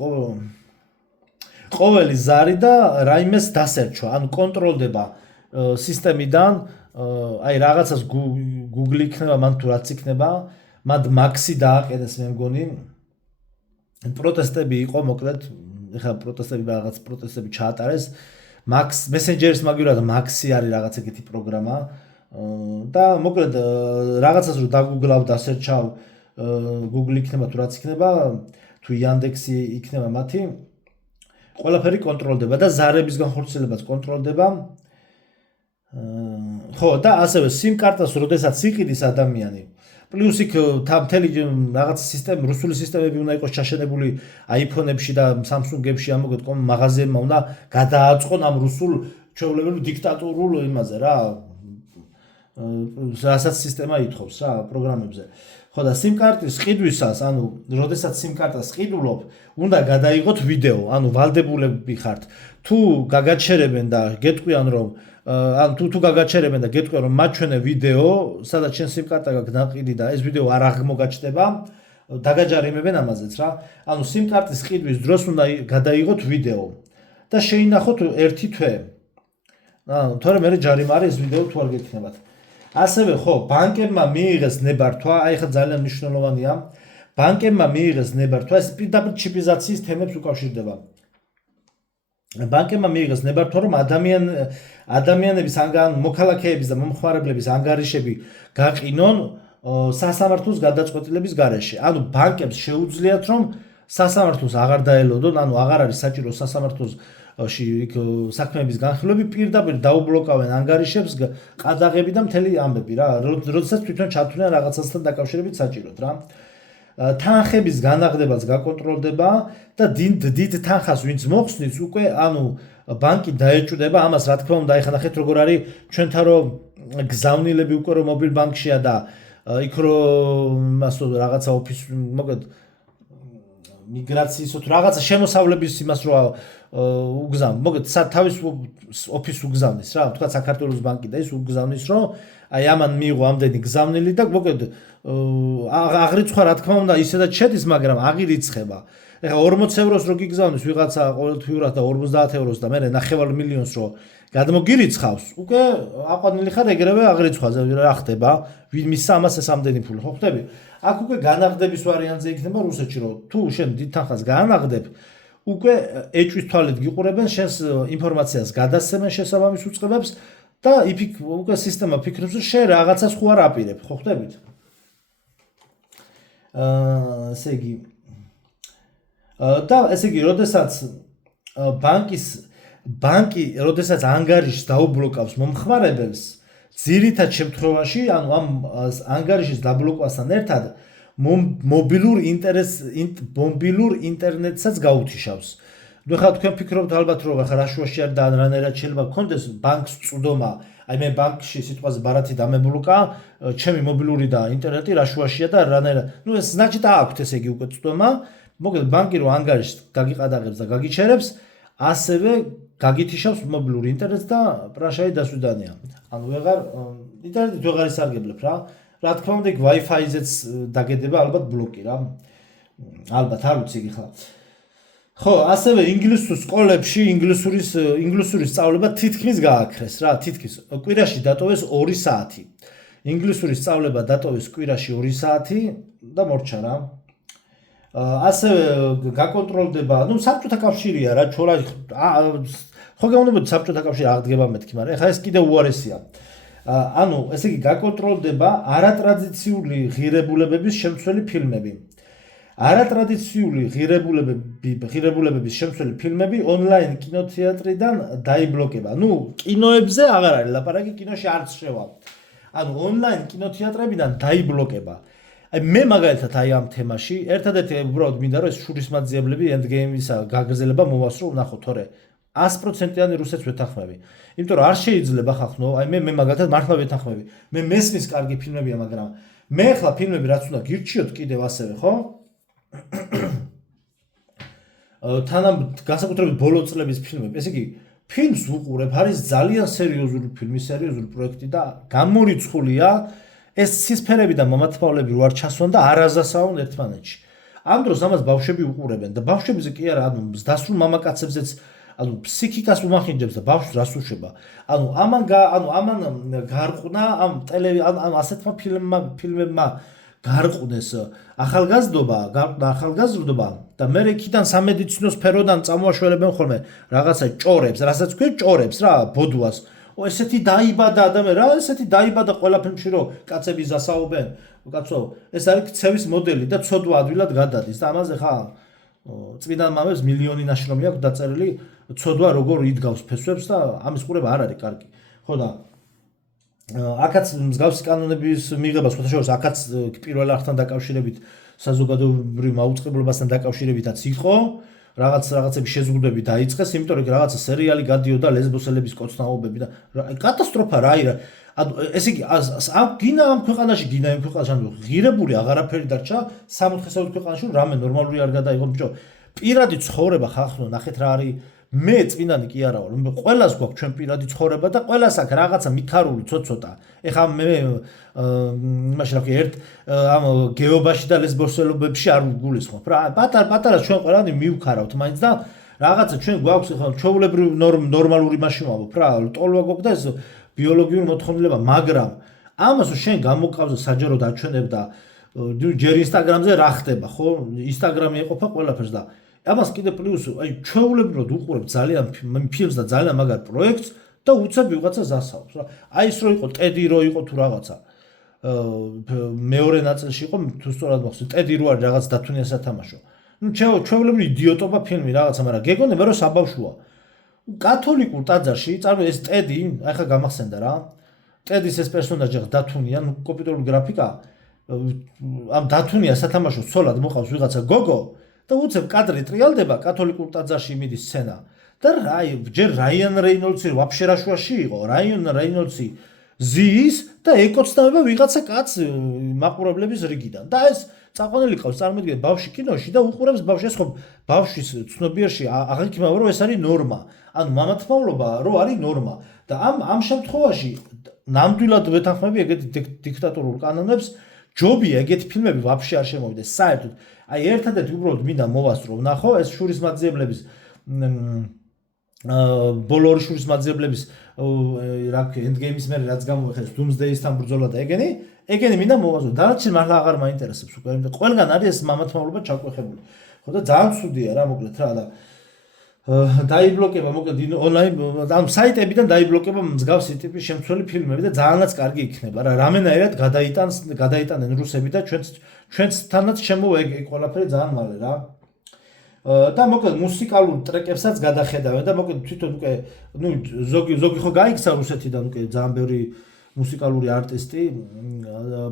ყოველი ზარი და რაიმეს დასერჩვა ანუ კონტროლდება სისტემიდან აი რაღაცას Google იქნება მან თუ რაც იქნება მათ მაქსი დააყენეს მე მგონი პროტესტები იყო მოკლედ ეხლა პროტესტები ჩაატარეს Max Messenger-ის მაგივრად Maxi არის რაღაც ეგეთი პროგრამა და მოკლედ რაღაცას რო დაგუგლავ დასერჩავ Google იქნება თუ რაც იქნება თუ Yandex-ი იქნება მათი ყველაფერი კონტროლდება და ზარების განხორციელებაც კონტროლდება ხო და ასევე SIM-კარტას როდესაც იყიდის ადამიანი პლუს იქ მთელი რაღაც სისტემა რუსული სისტემები უნდა იყოს ჩაშენებული iPhone-ებში და Samsung-ებში ამოგეთ მაღაზიებმა უნდა გადააწყონ ამ რუსულ ჩვეულებრივ დიქტატურულ იმაზე რა რასაც სისტემა ითხოვს რა პროგრამებზე. ხო და SIM-კარტის ყიდვისას, ანუ როდესაც SIM-კარტას ყიდულობ, უნდა გადაიღოთ ვიდეო, ანუ ვალდებულები ხართ. თუ გაგაჩერებენ და გეტყვიან რომ ანუ თუ გაგაჩერებენ და გეტყვიან რომ მაჩვენე ვიდეო, სადაც შენ SIM-კარტა გაქვს ნაყიდი და ეს ვიდეო არ აღმოგაჩნდება, დაგაჯარიმებენ ამაზეც რა. ანუ SIM-კარტის ყიდვის დროს უნდა გადაიღოთ ვიდეო და შეინახოთ 1 თვე. ანუ თორე მე ჯარიმა არის ეს ვიდეო თუ არ გექნებათ. ასევე ხო, ბანკებმა მიიღეს ნებართვა, აი ხა ძალიან მნიშვნელოვანია. ბანკებმა მიიღეს ნებართვა, ეს პირდაპირ ჩიპიზაციის თემებს უკავშირდება. ბანკებმა მიიღეს ნებართვა, რომ ადამიანების მოქალაქეების და მომხმარებლების ანგარიშები გაყინონ სასამართლოს გადაწყვეტილების გარეშე. ანუ ბანკებს შეუძლიათ, რომ სასამართლოს აღარ დაელოდონ, ანუ აღარ არის საჭირო სასამართლოში იქ საქმეების განხილვები, პირდაპირ დაუბლოკავენ ანგარიშებს, ყადაღები და მთელი ამბები რა, როდესაც თვითონ ჩართულიან რაღაცასთან დაკავშირებით საჭიროდ რა. თანხების განაღდებაც გაკონტროლდება და დიდ თანხას ვინც მოხსნის უკვე ანუ ბანკი დაეჭვდება ამას რა თქმა უნდა ეხლა ნახეთ როგორ არის ჩვენთან რომ გზავნილები უკვე რომ მობილ ბანკშია და იქ რომ იმას რაღაცა ოფისი მოგეთ მიგრაციის თუ რაღაცა შემოსავლების იმას რო უგზავ მოგეთ თავის ოფისს უგზავნის რა თქვა საქართველოს ბანკი და ის უგზავნის რომ აი ამან მიიღო ამდენი გზავნილი და მოგეთ აღრიცხვა რა თქმა უნდა ისედაც შედის მაგრამ აღირიცხება ეხლა 40 ევროს რო გიგზავნის ვიღაცა ყოველთვიურად და 50 ევროს და მე 9 მილიონს რო გადმოგირიცხავს უკვე აყვანილი ხარ ეგრევე აღრიცხვაზე რა ხდება ვინ მისცა ამას ეს ამდენი ფული ხო ხდები აქ უკვე განაღდების ვარიანტზე იქნება რუსეთში რომ თუ შენ დიდ თანხას გაანაღდებ უკვე ეჭვის თვალით გიყურებენ შენს ინფორმაციას გადასცემენ შესაბამის უწყებებს და უკვე სისტემა ფიქრობს რომ შენ რაღაცას ხო არ აპირებ ხო ხდებით ესე იგი და ესე იგი როდესაც ბანკი როდესაც ანგარიშს დაუბლოკავს მომხმარებელს ძირითად შემთხვევაში ანუ ამ ანგარიშის დაბლოკვასთან ერთად მობილურ ინტერნეტსაც გაუთიშავს. ნუ ხა თქვენ ფიქრობთ ალბათ რომ ახლა რაშუაში არ და რანაირად შეიძლება გქონდეს ბანკს წვდომა აი მე ბანკში სიტყვაზე ბარათი დამებლოკა ჩემი მობილური და ინტერნეტი რაშუაშია და რანაირად ნუ ეს значит აქვთ ესე იგი უკვე წვდომა მოგეთ ბანკი რო ანგარიშს გაგიყადაღებს და გაგიჩერებს ასევე გაგითიშავს მობილური ინტერნეტს და პრაშაი დასვიდანია. ანუ ვეღარ ინტერნეტით ვეღარ ისარგებლებ რა. რა თქმა უნდა იქ Wi-Fi-ზეც დაგედება ალბათ ბლოკი რა. ალბათ არ ვიცი ხა. ხო, ასევე ინგლისურ სკოლებში ინგლისურის სწავლება თითქმის გააქრეს რა, თითქმის. კვირაში დატოვეს 2 საათი. ინგლისურის სწავლება დატოვეს კვირაში 2 საათი და მორჩა რა. ასევე გაკონტროლდება, ნუ საბჭოთა კავშირია რა, ჩორა ხო გეუბნებოდი საბჭოთა კავშირი აღდგება მეთქი, მაგრამ ეხლა ეს კიდე უარესია. ანუ ესე იგი გაკონტროლდება არატრადიციული ღირებულებების შემცველი ფილმები. არატრადიციული ღირებულებების შემცველი ფილმები ონლაინ კინოთეატრიდან დაიბლოკება. ნუ კინოებზე აღარ არის ლაპარაკი, კინოში არც შევა. ანუ ონლაინ კინოთეატრებიდან დაიბლოკება. აი მე მაგალითად აი ამ თემაში ერთადერთი უბრალოდ მინდა რომ ეს შურისმაძიებლები ენდგეიმისა გაგრძელება მოვასწრო ვნახო თორე 100%-იანი რუსეთს ვეთანხმები. იმიტომ რომ არ შეიძლება ხახნო, აი მე მაგალითად მართლა ვეთანხმები. მე მესმის კარგი ფილმებია, მაგრამ მე ახლა ფილმები რაც უნდა გირჩიოთ კიდევ ასევე, ხო? თანამ განსაკუთრებით ბოლო წლების ფილმები. ესე იგი, ფილმს ვუყურებ, არის ძალიან სერიოზული ფილმი, სერიოზული პროექტი და გამორიცხულია ეს ცისფერები და მომათმავლები რო არ ჩასვან და არაზასაუნ ერთმანეთში. ამ დროს ამას ბავშვები უყურებენ და ბავშვებზე კი არა, ანუ დასრულ მამაკაცებზეც ანუ ფსიქიკას უმახინჯებს და ბავშვს რას უშვება. ანუ ამან გარყნა ამ ამ ასეთმა ფილმებმა გარყვნეს ახალგაზრდობა და მე იქიდან სამედიცინო სფეროდან წამოაშველებენ ხოლმე რაღაცა ჭორებს, რასაც ქვია ჭორებს რა, ბოდვას. ესეთი დაიბადა ადამიანი რა, ესეთი დაიბადა ყველა ფილმში რომ კაცები ზასაობენ. კაცო, ეს არის ქცევის მოდელი და ცოდვა ადვილად გადადის და ამაზე ხა წმინდა მამებს მილიონი ნაშრომი აქვს დაწერილი ცოდვა როგორ იდგავს ფესვებს და ამის ყურება არ არის კარგი. ხო და აქაც მსგავსი კანონების მიღება სხვათაშორის აქაც პირველ არხთან დაკავშირებით საზოგადოებრივ მაუწყებლობასთან დაკავშირებითაც იყო რაღაცების შეზღუდვები დაიწყეს, იმიტომ რომ რაღაცა სერიალი გადიოდა ლესბოსელების კოცნაობები და კატასტროფა რა ირა. ანუ ესე იგი გინა ამ ქვეყანაში ღირებული აღარაფერი დარჩა სამოთხესავით ქვეყანაში რამე ნორმალური არ გადაიღო ბიჭო. პირადი ცხოვრება ხახნო ნახეთ რა არის მე წმინდანი კი არა ვარ. ყველას გვაქვს ჩვენ პირადი ცხოვრება და ყველას აქვს რაღაცა მითხარული ცოტა. ეხლა მე იმაში რა ვქი ერთ ამ გეობაში და ლესბოსელობებში არ ვგულისხმობ რა. პატარა ჩვენ ყველანი მივქარავთ მაინც და რაღაცა ჩვენ გვაქვს ეხლა ჩვეულებრივ ნორმალური მაშინ ვამბობ რა. ტოლვა გვაქვს და ეს ბიოლოგიური მოთხოვნილება, მაგრამ ამას შენ გამოყავზე საჯაროდ აჩვენებ და ჯერ ინსტაგრამზე რა ხდება, ხო? ინსტაგრამი ეყოფა ყველაფერს და ამას კიდე პლუს აი ჩვეულებრივად უყურებ ძალიან ფილმს და ძალიან მაგარ პროექტს და უცებ ვიღაცას ასაობს რა. აი ის რო იყო ტედი რო იყო თუ რაღაცა მეორე ნაწილში იყო თუ სწორად მოხსნით ტედი რო არის რაღაც დათუნია სათამაშო. ნუ ჩვეულებრივი იდიოტობა ფილმი რაღაცა, მაგრამ გეგონება რომ საბავშვოა. კათოლიკურ ტაძარში წარმოიდგინე ეს ტედი, აი ხა გამახსენდა რა. ტედის ეს პერსონაჟი დათუნია, ნუ კომპიუტერული გრაფიკა ამ დათუნია სათამაშო ცოლად მოყავს ვიღაცა გოგო და უცებ კადრი ტრიალდება კათოლიკურ ტაძარში მიდის სცენა. და ჯერ რაიან რეინოლდსი ვაფშე რაშუაში იყო, რაიან რეინოლდსი ზის და ეკოცნებება ვიღაცა კაცს მაყურებლების რიგიდან. და ეს წაყვანილი ყავს წარმოიდგინე ბავშვი კინოში და უყურებს ბავშვი ეს ხო ბავშვის ცნობიერში აღიქიმავა რომ ეს არის ნორმა. ანუ მამათმავლობა რო არის ნორმა და ამ შემთხვევაში ნამდვილად ვეთანხმები ეგეთ დიქტატორულ კანონებს ჯობია ეგეთი ფილმები ვაფშე არ შემოვიდეს საერთოდ. აი ერთადერთი უბრალოდ მინდა მოვასწრო ვნახო ეს შურისმაძიებლების ბოლო ორი შურისმაძიებლების რა ქვია ენდგეიმის მერე რაც გამოიხეს დუმსდეისთან ბრძოლა და ეგენი მინდა მოვასწრო. დანარჩენი მართლა აღარ მაინტერესებს უკვე. ყველგან არის ეს მამათმავლობა ჩაკვეხებული. ხო და ძალიან ცუდია რა მოკლედ რა და დაიბლოკება მოკლედ ონლაინ ანუ საიტებიდან დაიბლოკება მსგავსი ტიპის შემცველი ფილმები და ძალიანაც კარგი იქნება რა. რამენაირად გადაიტანენ რუსები და ჩვენთანაც შემოვა ეგ ყველაფერი ძალიან მალე რა. და მოკლედ მუსიკალურ ტრეკებსაც გადახედავენ და მოკლედ თვითონ უკვე ნუ ზოგი ხო გაიქცა რუსეთიდან უკვე ძალიან ბევრი მუსიკალური არტისტი,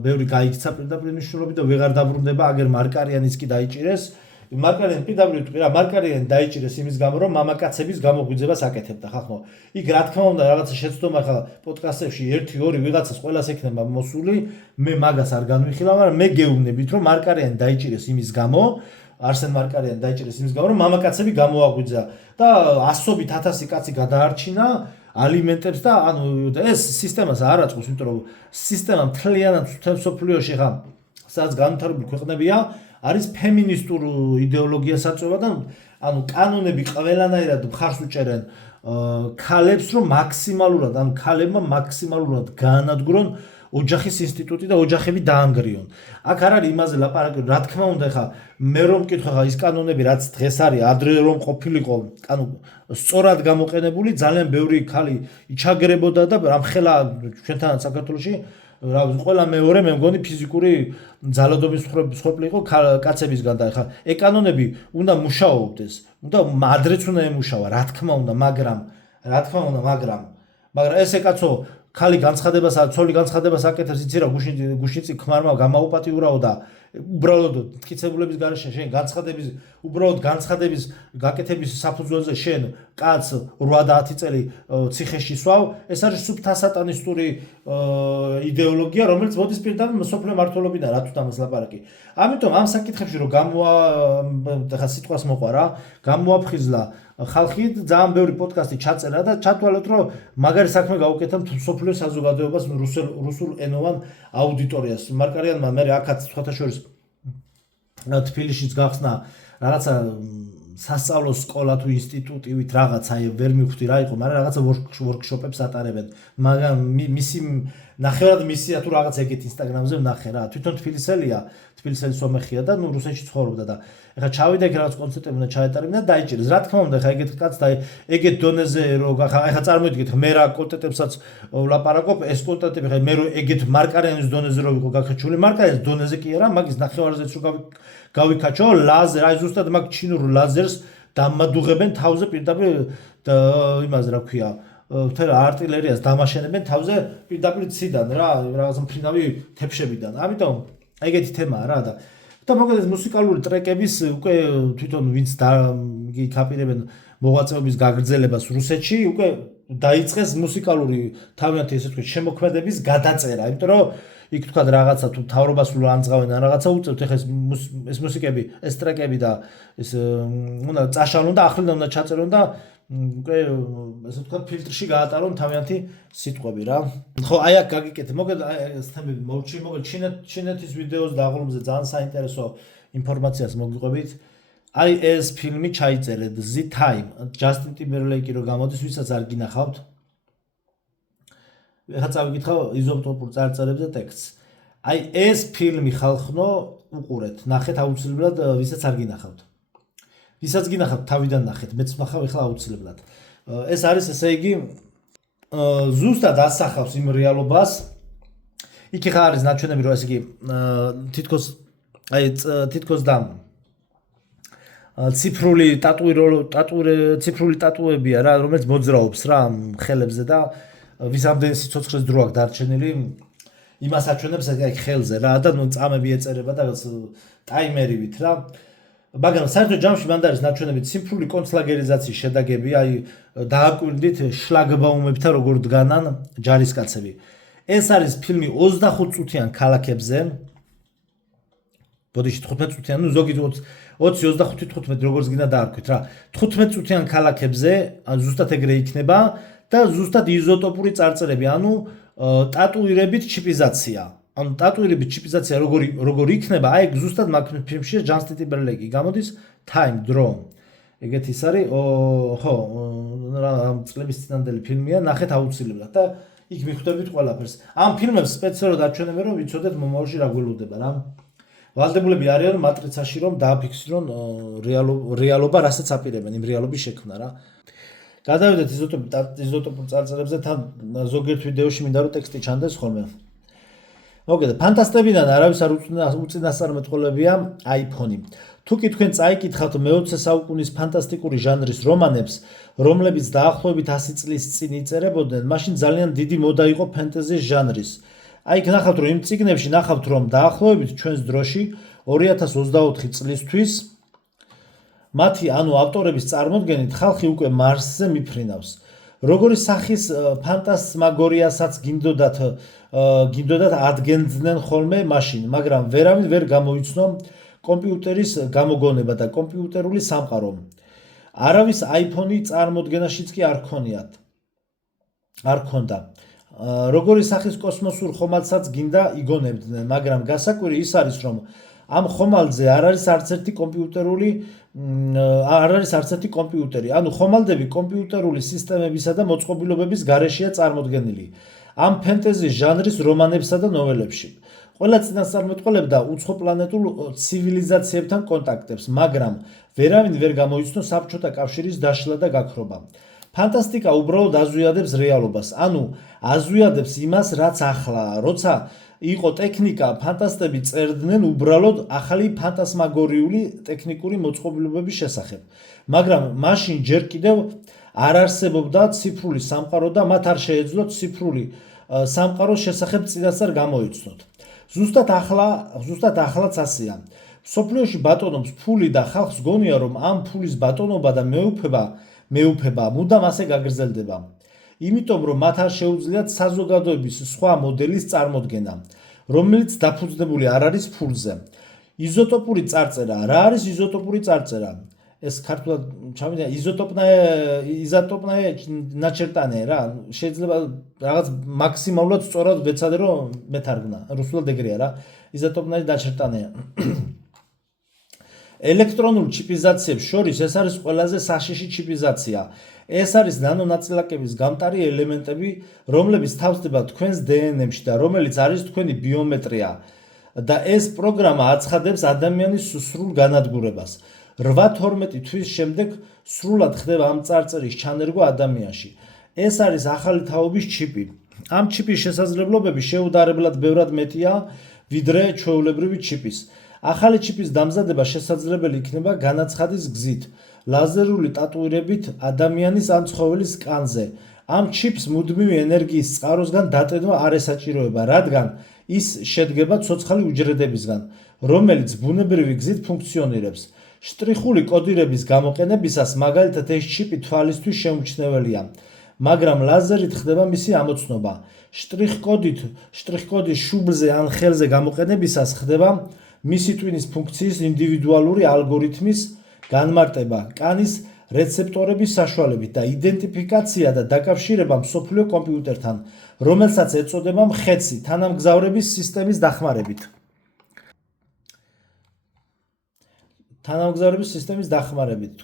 ბევრი გაიქცა პირდაპირ მნიშვნელობით და ვეღარ დაბრუნდება, აგერ მარკარიანიც კი დაიჭირეს. მარკარიანი პირდაპირ თქვი რა, მარკარიანი დაიჭირეს იმის გამო, რომ მამაკაცების გამოგვიძებას აკეთებდა ხახო. იქ რა თქმა უნდა რაღაცა შეცდომა ხა პოდკასტებში 1-2 ვიღაცას ყველას ექნება მოსული, მე მაგას არ განვიხილავ, მაგრამ მე გეუბნებით, რომ მარკარიანი დაიჭირეს იმის გამო, არსენ მარკარიანი დაიჭირეს იმის გამო, რომ მამაკაცები გამოაგვიძა და ასობით 1000 კაცი გადაარჩინა ალიმენტებს და ანუ ეს სისტემას არ აწყობს, იმიტომ რომ სისტემა მთლიანად მსოფლიოში ხა სადაც განვითარებული ქვეყნებია, არის ფემინისტურ იდეოლოგიას აწვევა და ანუ კანონები ყველანაირად მხარს უჭერენ ქალებს, რომ მაქსიმალურად ანუ ქალებმა მაქსიმალურად გაანადგურონ ოჯახის ინსტიტუტი და ოჯახები დაანგრიონ. აქ არ არის იმაზე ლაპარაკი, რა თქმა უნდა, ხა მე რომ მკითხე ხა ის კანონები რაც დღეს არის, ადრე რომ ყოფილიყო, ანუ სწორად გამოყენებული, ძალიან ბევრი ხალი იჩაგრებოდა და რამხელა ჩვენთანაც საქართველოში რა ყველა მეორე მე მგონი ფიზიკური ძალადობის მსხვერპლი იყო კაცებისგან და ხა ეკანონები უნდა მუშაობდეს, უნდა ადრეც უნდა ემუშავა, რა თქმა უნდა, მაგრამ ესე კაცო ქალი განცხადებას, ცოლი განცხადებას აკეთებს, იცი რა გუშინწი ქმარმა გამაუპატიურაო და უბრალოდ მტკიცებულების გარეშე შენ უბრალოდ განცხადების გაკეთების საფუძველზე შენ კაც 8-10 წელი ციხეში სვავ, ეს არის სუბთასატანისტური იდეოლოგია, რომელიც მოდის პირდაპირ მსოფლიო მართლობიდან, რა თქმა უნდა ლაპარაკი. ამიტომ ამ საკითხებში რომ ხა სიტყვას მოყვა რა, გამოაფხიზლა ხალხი ძალიან ბევრი პოდკასტი ჩაწერა და ჩათვალეთ რომ მაგარი საქმე გაუკეთებთ მსოფლიო საზოგადოებას რუსულ ენოვან აუდიტორიას. მარკარიანმა მე აქაც სხვათა შორის თბილისშიც გახსნა რაღაცა სასწავლო სკოლა თუ ინსტიტუტივით რაღაცა ვერ მივხვდი რა იყო, მაგრამ რაღაცა ვორქშოპებს ატარებენ. მაგრამ მისი ნახევრად მისია თუ რაღაც ეგეთ ინსტაგრამზე ვნახე რა. თვითონ თბილისელი სომეხია და ნუ რუსეთში ცხოვრობდა და ეხლა ჩავიდა იქ რაღაც კონცერტები უნდა ჩაეტარებინა და დაიჭირეს. რა თქმა უნდა, ეხლა ეგეთ კაც და ეგეთ დონეზე რო ეხლა წარმოიდგინეთ მე რა კონტენტებსაც ვლაპარაკობ, ეს კონტენტები ეხლა მე რო ეგეთ მარკარიანის დონეზე რო ვიყო გაქაჩული, მარკარიანის დონეზე კი არა, მაგის ნახევარზეც რო გავიქაჩო, ლაზერ, აი ზუსტად მაგ ჩინურ ლაზერს დამადუღებენ თავზე პირდაპირ იმაზე რა ქვია მთელ არტილერიას დამაშენებენ თავზე პირდაპირ ციდან რა რაღაც მფრინავი თეფშებიდან. ამიტომ ეგეთი თემაა რა და მოკლედ მუსიკალური ტრეკების უკვე თვითონ ვინც იკაპირებენ მოღვაწეობის გაგრძელებას რუსეთში უკვე დაიწყეს მუსიკალური თავიანთი ესე ვთქვათ შემოქმედების გადაწერა, იმიტომ რომ იქ თქვა რაღაცა თუ თავრობას ვლანძღავენ ან რაღაცა უწევთ, ეხლა ეს მუსიკები, ეს ტრეკები და ეს უნდა წაშალონ და ახლიდან უნდა ჩაწერონ და უკვე ესე ვთქვათ ფილტრში გაატარონ თავიანთი სიტყვები რა. ხო, აი აქ გაგიკეთე. მოკლედ ეს თემები მოვჩი, მოკლედ ჩინეთის ვიდეოს და აღლუმზე ძალიან საინტერესო ინფორმაციას მოგიყვებით. აი ეს ფილმი ჩაიწერეთ The Time, Justin Timberlake რო გამოდის, ვისაც არ გინახავთ. ეხლა წავიკითხავ იზოპტოპურ წარწერებზე ტექსტს. აი ეს ფილმი ხალხნო უყურეთ, ნახეთ აუცილებლად, ვისაც არ გინახავთ. ვისაც გინახავთ თავიდან ნახეთ, მეც ვნახავ ეხლა აუცილებლად. ეს არის ესე იგი ზუსტად ასახავს იმ რეალობას. იქ ხა არის ნაჩვენები, რომ ესე იგი თითქოს და ციფრული ტატუებია რა, რომელიც მოძრაობს რა ხელებზე და ვისამდენი სიცოცხლის დრო აქვს დარჩენილი. იმას აჩვენებს აი ხელზე რა და წამები ეწერება და ტაიმერივით რა. მაგრამ საერთოდ ჯამში მანდ არის ნაჩვენები ციფრული კონცლაგერიზაციის შედეგები, აი დააკვირდით შლაგბაუმებთან როგორ დგანან ჯარისკაცები. ეს არის ფილმი 25 წუთიან ქალაქებზე. ბოდიში 15 წუთიან, ნუ ზოგი 20, 25, 15 როგორც გინდა დაარქვით რა. 15 წუთიან ქალაქებზე ზუსტად ეგრე იქნება და ზუსტად იზოტოპური წარწერები, ანუ ტატუირებით ჩიპიზაცია. ანუ ტატუირებით ჩიპიზაცია როგორ იქნება, აი ზუსტად მაგ ფილმში ჯანსტინ ტიმბერლეიკი გამოდის Time დრო. ეგეთ ის არის, ხო, ამ წლების წინანდელი ფილმია, ნახეთ აუცილებლად და იქ მიხვდებით ყველაფერს. ამ ფილმებს სპეციალურად აჩვენებენ, რომ ვიცოდეთ მომავალში რა გველოდება რა. ვალდებულები არიან მატრიცაში რომ დააფიქსირონ რეალობა, რასაც აპირებენ იმ რეალობის შექმნა რა. გადავიდეთ იზოტოპურ წარწერებზე, თან ზოგიერთ ვიდეოში მინდა რომ ტექსტი ჩანდეს ხოლმე. მოგედა, ფანტასტებიდან არავის არ უწინასწარმეტყველებია iPhone-ი. თუკი თქვენ წაიკითხავთ მე-20 საუკუნის ფანტასტიკური ჟანრის რომანებს, რომლებიც დაახლოებით 100 წლის წინ იწერებოდნენ, მაშინ ძალიან დიდი მოდა იყო ფენტეზის ჟანრის. აი გნახავთ რომ იმ წიგნებში ნახავთ რომ დაახლოებით ჩვენს დროში 2024 წლისთვის მათი ანუ ავტორების წარმოდგენით ხალხი უკვე მარსზე მიფრინავს. როგორი სახის ფანტასმაგორიასაც გინდოდათ ადგენდნენ ხოლმე მაშინ, მაგრამ ვერავინ ვერ გამოიცნო კომპიუტერის გამოგონება და კომპიუტერული სამყარო. არავის iPhone-ი წარმოდგენაშიც კი არ ქონდა. როგორი სახის კოსმოსურ ხომალდსაც გინდა იგონებდნენ, მაგრამ გასაკვირი ის არის, რომ ამ ხომალდზე არ არის არც ერთი კომპიუტერი, ანუ ხომალდები კომპიუტერული სისტემებისა და მოწყობილობების გარეშეა წარმოდგენილი. ამ ფენტეზის ჟანრის რომანებსა და ნოველებში. ყველა წინასწარმეტყველებდა უცხოპლანეტულ ცივილიზაციებთან კონტაქტებს, მაგრამ ვერავინ ვერ გამოიცნო საბჭოთა კავშირის დაშლა და გაქრობა. ფანტასტიკა უბრალოდ აზვიადებს რეალობას, ანუ აზვიადებს იმას, რაც ახლაა. როცა იყო ტექნიკა, ფანტასტები წერდნენ უბრალოდ ახალი ფანტასმაგორიული ტექნიკური მოწყობილობების შესახებ. მაგრამ მაშინ ჯერ კიდევ არ არსებობდა ციფრული სამყარო და მათ არ შეეძლოთ ციფრული სამყაროს შესახებ წინასწარ გამოიცნოთ. ზუსტად ახლაც ასეა. მსოფლიოში ბატონობს ფული და ხალხს გონია, რომ ამ ფულის ბატონობა და მეუფება მუდამ ასე გაგრძელდება. იმიტომ რომ მათ არ შეუძლიათ საზოგადოების სხვა მოდელის წარმოდგენა, რომელიც დაფუძნებული არ არის ფულზე. იზოტოპური წარწერა. რა არის იზოტოპური წარწერა? ეს ქართულად ჩავიდა იზოტოპნაე ნაჩერტანე რა. შეიძლება რაღაც მაქსიმალურად სწორად ვეცადე რომ მეთარგმნა. რუსულად ეგრეა რა. იზოტოპნაე ნაჩერტანეა. ელექტრონულ ჩიპიზაციებს შორის ეს არის ყველაზე საშიში ჩიპიზაცია. ეს არის ნანონაწილაკების გამტარი ელემენტები, რომლებიც თავსდება თქვენს DNM-ში და რომელიც არის თქვენი ბიომეტრია და ეს პროგრამა აცხადებს ადამიანის სრულ განადგურებას. 8-12 თვის შემდეგ სრულად ხდება ამ წარწერის ჩანერგვა ადამიანში. ეს არის ახალი თაობის ჩიპი. ამ ჩიპის შესაძლებლობები შეუდარებლად ბევრად მეტია, ვიდრე ჩვეულებრივი ჩიპის. ახალი ჩიპის დამზადება შესაძლებელი იქნება განაცხადის გზით, ლაზერული ტატუირებით ადამიანის ან ცხოველის კანზე. ამ ჩიპს მუდმივი ენერგიის წყაროსგან დატენვა არ ესაჭიროება, რადგან ის შედგება ცოცხალი უჯრედებისგან, რომელიც ბუნებრივი გზით ფუნქციონირებს. შტრიხული კოდირების გამოყენებისას მაგალითად ეს ჩიპი თვალისთვის შეუმჩნეველია, მაგრამ ლაზერით ხდება მისი ამოცნობა. შტრიხ-კოდის შუბლზე ან ხელზე გამოყენებისას ხდება მისი ტვინის ფუნქციის ინდივიდუალური ალგორითმის განმარტება კანის რეცეპტორების საშუალებით და იდენტიფიკაცია და დაკავშირება მსოფლიო კომპიუტერთან, რომელსაც ეწოდება მხეცი თანამგზავრების სისტემის დახმარებით.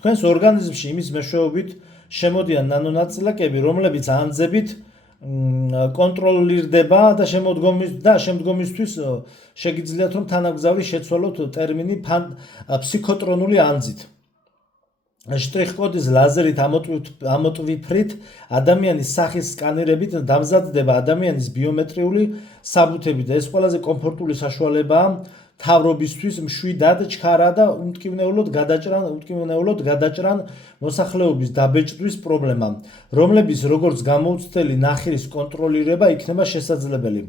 თქვენს ორგანიზმში იმის მეშვეობით შემოდიან ნანონაწილაკები, რომლებიც ანძებით კონტროლირდება და შემდგომისთვის შეგიძლიათ რომ თანამგზავრი შეცვალოთ ტერმინი ფსიქოტრონული ანძით. შტრიხ-კოდის ლაზერით ამოტვიფრით ადამიანის სახის სკანირებით დამზადდება ადამიანის ბიომეტრიული საბუთები და ეს ყველაზე კომფორტული საშუალებაა მთავრობისთვის მშვიდად ჩქარა და უმტკივნეულოდ გადაჭრან მოსახლეობის დაბეჭდვის პრობლემამ, რომლების როგორც გამოუცდელი ნახირის კონტროლირება იქნება შესაძლებელი.